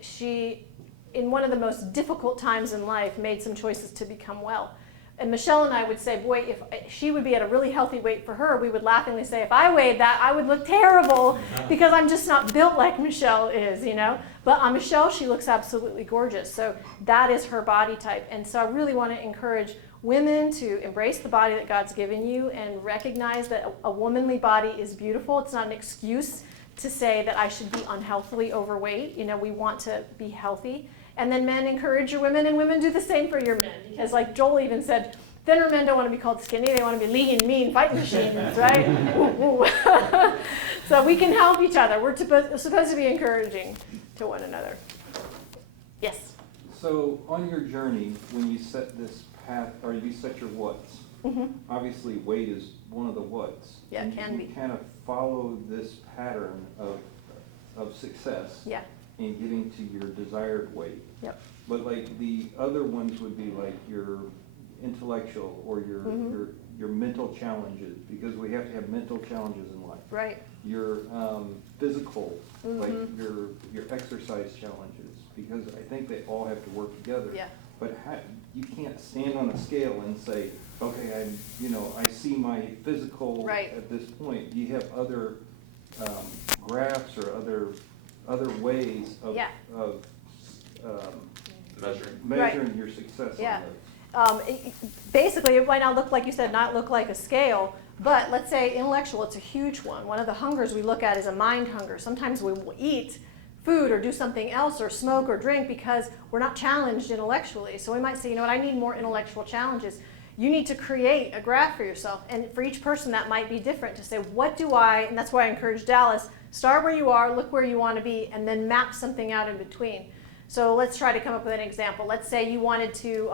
she, in one of the most difficult times in life, made some choices to become well. And Michelle and I would say, boy, if she would be at a really healthy weight for her, we would laughingly say, if I weighed that, I would look terrible because I'm just not built like Michelle is, you know. But on Michelle, she looks absolutely gorgeous. So that is her body type. And so I really want to encourage women to embrace the body that God's given you and recognize that a womanly body is beautiful. It's not an excuse to say that I should be unhealthily overweight. You know, we want to be healthy. And then men, encourage your women, and women do the same for your men. Because like Joel even said, thinner men don't want to be called skinny, they want to be lean, mean, fighting machines, right? Ooh, ooh. So we can help each other. We're supposed to be encouraging to one another. Yes? So on your journey, when you set this path, or you set your what's, obviously weight is one of the what's. Yeah, it can be. You kind of follow this pattern of success. Yeah. In getting to your desired weight. Yep. But like the other ones would be like your intellectual or your mental challenges, because we have to have mental challenges in life. Right. Your physical, like your exercise challenges, because I think they all have to work together. Yeah. But you can't stand on a scale and say, okay, I see my physical at this point. You have other graphs or other ways of measuring your success on this. Basically, it might not look like you said, not look like a scale, but let's say intellectual, it's a huge one. One of the hungers we look at is a mind hunger. Sometimes we will eat food or do something else or smoke or drink because we're not challenged intellectually. So we might say, you know what, I need more intellectual challenges. You need to create a graph for yourself. And for each person, that might be different to say, what do I, and that's why I encourage Dallas, start where you are, look where you want to be, and then map something out in between. So let's try to come up with an example. Let's say you wanted to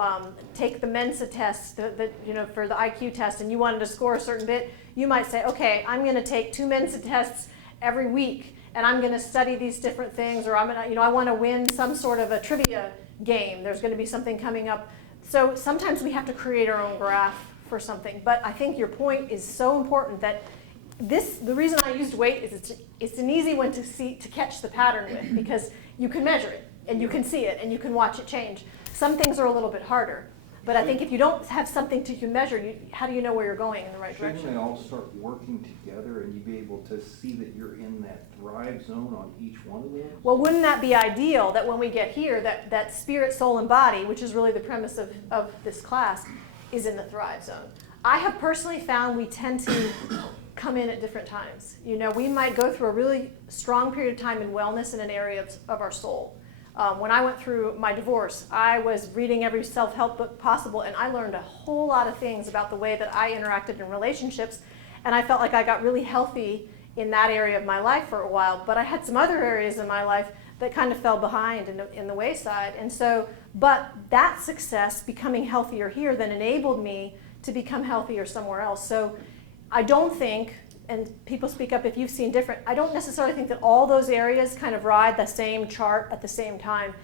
take the Mensa test, for the IQ test, and you wanted to score a certain bit. You might say, okay, I'm going to take 2 Mensa tests every week, and I'm going to study these different things, or I'm going to, I want to win some sort of a trivia game. There's going to be something coming up. So sometimes we have to create our own graph for something. But I think your point is so important that the reason I used weight is it's an easy one to catch the pattern with, because you can measure it and you can see it and you can watch it change. Some things are a little bit harder. But I think if you don't have something to measure, how do you know where you're going in the right direction? Shouldn't they all start working together and you be able to see that you're in that thrive zone on each one of them? Well, wouldn't that be ideal that when we get here, that spirit, soul, and body, which is really the premise of this class, is in the thrive zone? I have personally found we tend to come in at different times. We might go through a really strong period of time in wellness in an area of our soul. When I went through my divorce, I was reading every self-help book possible, and I learned a whole lot of things about the way that I interacted in relationships, and I felt like I got really healthy in that area of my life for a while, but I had some other areas in my life that kind of fell behind in the wayside. And so, but that success, becoming healthier here, then enabled me to become healthier somewhere else. So I don't think, and people speak up if you've seen different, I don't necessarily think that all those areas kind of ride the same chart at the same time.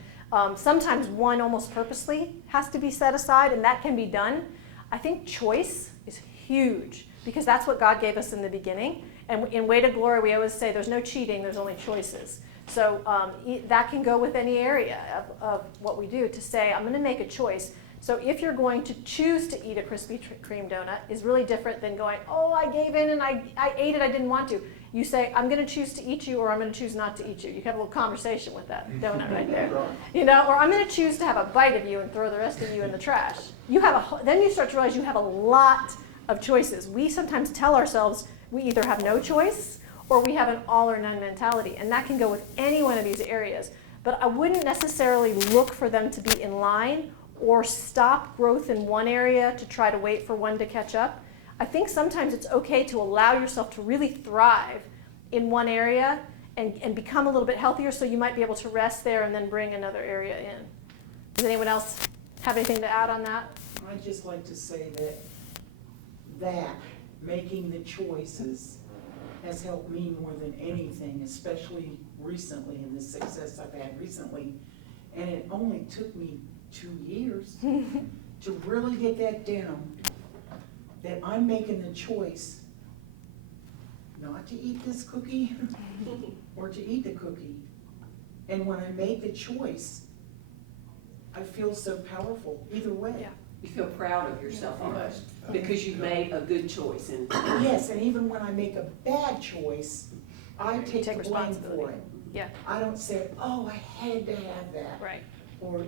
Sometimes one almost purposely has to be set aside, and that can be done. I think choice is huge, because that's what God gave us in the beginning. And in Way to Glory, we always say there's no cheating, there's only choices. So that can go with any area of what we do, to say, I'm going to make a choice. So if you're going to choose to eat a Krispy Kreme donut, is really different than going, oh, I gave in and I ate it, I didn't want to. You say, I'm going to choose to eat you, or I'm going to choose not to eat you. You can have a little conversation with that donut right there. Or I'm going to choose to have a bite of you and throw the rest of you in the trash. Then you start to realize you have a lot of choices. We sometimes tell ourselves we either have no choice or we have an all or none mentality, and that can go with any one of these areas. But I wouldn't necessarily look for them to be in line or stop growth in one area to try to wait for one to catch up. I think sometimes it's okay to allow yourself to really thrive in one area and become a little bit healthier, so you might be able to rest there and then bring another area in. Does anyone else have anything to add on that? I'd just like to say that making the choices has helped me more than anything, especially recently, in the success I've had recently. And it only took me 2 years to really get that down, that I'm making the choice not to eat this cookie or to eat the cookie. And when I make the choice, I feel so powerful either way. Yeah. You feel proud of yourself almost, because you've made a good choice. And Yes, and even when I make a bad choice, I take the blame responsibility. for it. Yeah, I don't say, oh, I had to have that. right, Or,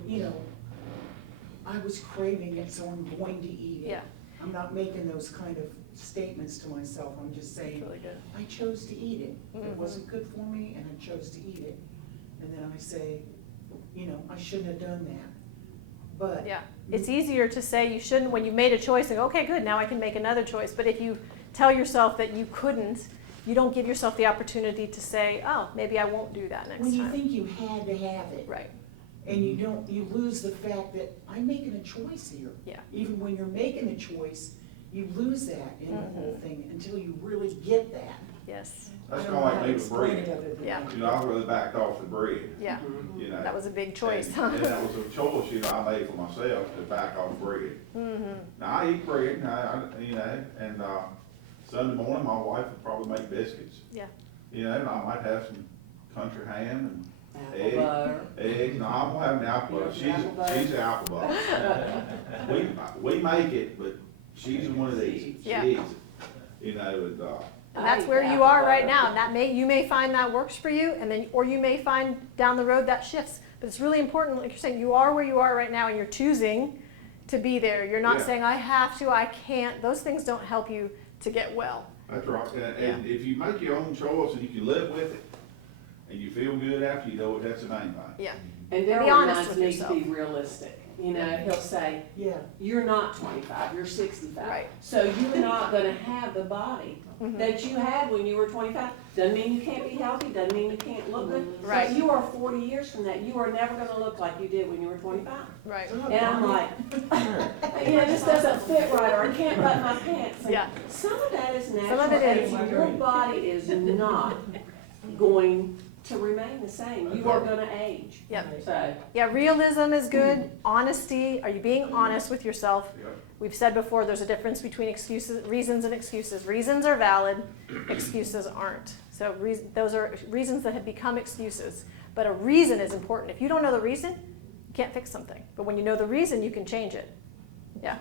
I was craving it, so I'm going to eat it. yeah, I'm not making those kind of statements to myself. I'm just it's saying, really good. I chose to eat it. It Mhm. wasn't good for me, and I chose to eat it. And then I say, I shouldn't have done that. But Yeah, it's easier to say you shouldn't when you made a choice and go, okay, good, now I can make another choice. But if you tell yourself that you couldn't, you don't give yourself the opportunity to say, oh, maybe I won't do that next when you time. think you had to have it, Right, and you lose the fact that I'm making a choice here. yeah, Even when you're making a choice, you lose that in the whole thing until you really get that. yes, That's I kinda don't know like how to me with explain bread. it other than Yeah. that. I really backed off the bread, yeah. That That was a big choice, huh? And that was a choice, I made for myself to back off bread. Mm-hmm. Now, I eat bread, and Sunday morning, my wife would probably make biscuits. Yeah. And I might have some country ham apple Egg. butter. and eggs. No, I won't have an apple butter. You have apple butter? She's the apple butter. We make it, but she's one of these. She Yeah. eats it. And that's where you are right now. And you may find that works for you, or you may find down the road that shifts. But it's really important, like you're saying, you are where you are right now, and you're choosing to be there. You're not Yeah. saying I have to, I can't. Those things don't help you to get well. That's right. And if you make your own choice and you can live with it, and you feel good after you do it, that's the main thing. Yeah. And Be Daryl honest reminds with me yourself. to be realistic. He'll say, Yeah. you're not 25, you're 65. Right. So you're not gonna have the body that you had when you were 25. Doesn't mean you can't be healthy, doesn't mean you can't look good. Right. But you are 40 years from that, you are never gonna look like you did when you were 25. Right. And I'm like, this doesn't fit right, or I can't button my pants. And Yeah. some of that is natural. Some of it is. aging. Your body is not going to remain the same. You are gonna age. Yep. So, Yeah, realism is good. Honesty. Are you being honest with yourself? Yep. We've said before there's a difference between reasons and excuses. Reasons are valid, excuses aren't. So those are reasons that have become excuses. But a reason is important. If you don't know the reason, you can't fix something. But when you know the reason, you can change it. Yeah.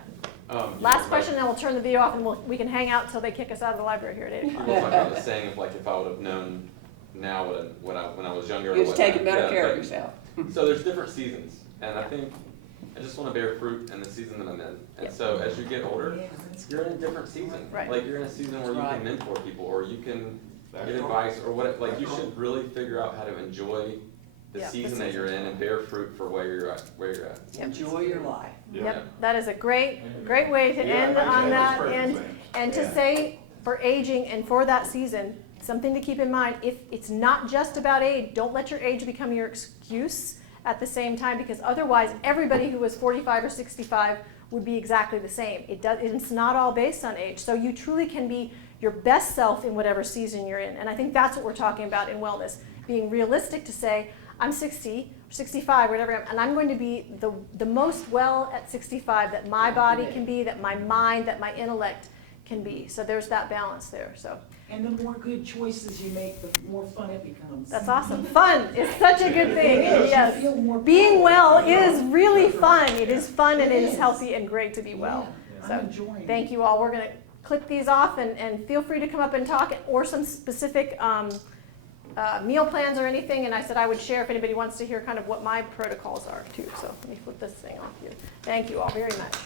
Last question, then we'll turn the video off and we can hang out until they kick us out of the library here at 8 o'clock. We'll talk about the saying of if I would have known now when I was younger. you're what- taking better yeah, care of but- yourself. So there's different seasons, and I think I just want to bear fruit in the season that I'm in. And Yeah. so as you get older, Yeah, that's you're in a different season. Right. Like you're in a season where you Right. can mentor people, or you can That's get right. advice, or what. Like That's you right. should really figure out how to enjoy the Yeah, the season that you're in and bear fruit for where you're at. Enjoy your life. Yep, that is a great way to Yeah, end that's on that. perfect And, sense. and to Yeah. say for aging and for that season, something to keep in mind, if it's not just about age, don't let your age become your excuse at the same time, because otherwise everybody who was 45 or 65 would be exactly the same. It's not all based on age. So you truly can be your best self in whatever season you're in. And I think that's what we're talking about in wellness, being realistic to say, I'm 60, 65, whatever, and I'm going to be the most well at 65 that my body can be, that my mind, that my intellect can be. So there's that balance there. So And the more good choices you make, the more fun it becomes. that's awesome. Fun is such a good thing. It is. Yes. You feel more Being well powerful. is really fun. It is fun and It it is is. healthy and great to be well. Yeah, So I'm enjoying it. thank you all. We're going to click these off and feel free to come up and talk, or some specific meal plans or anything. And I said I would share if anybody wants to hear kind of what my protocols are too. So let me flip this thing off here. Thank you all very much.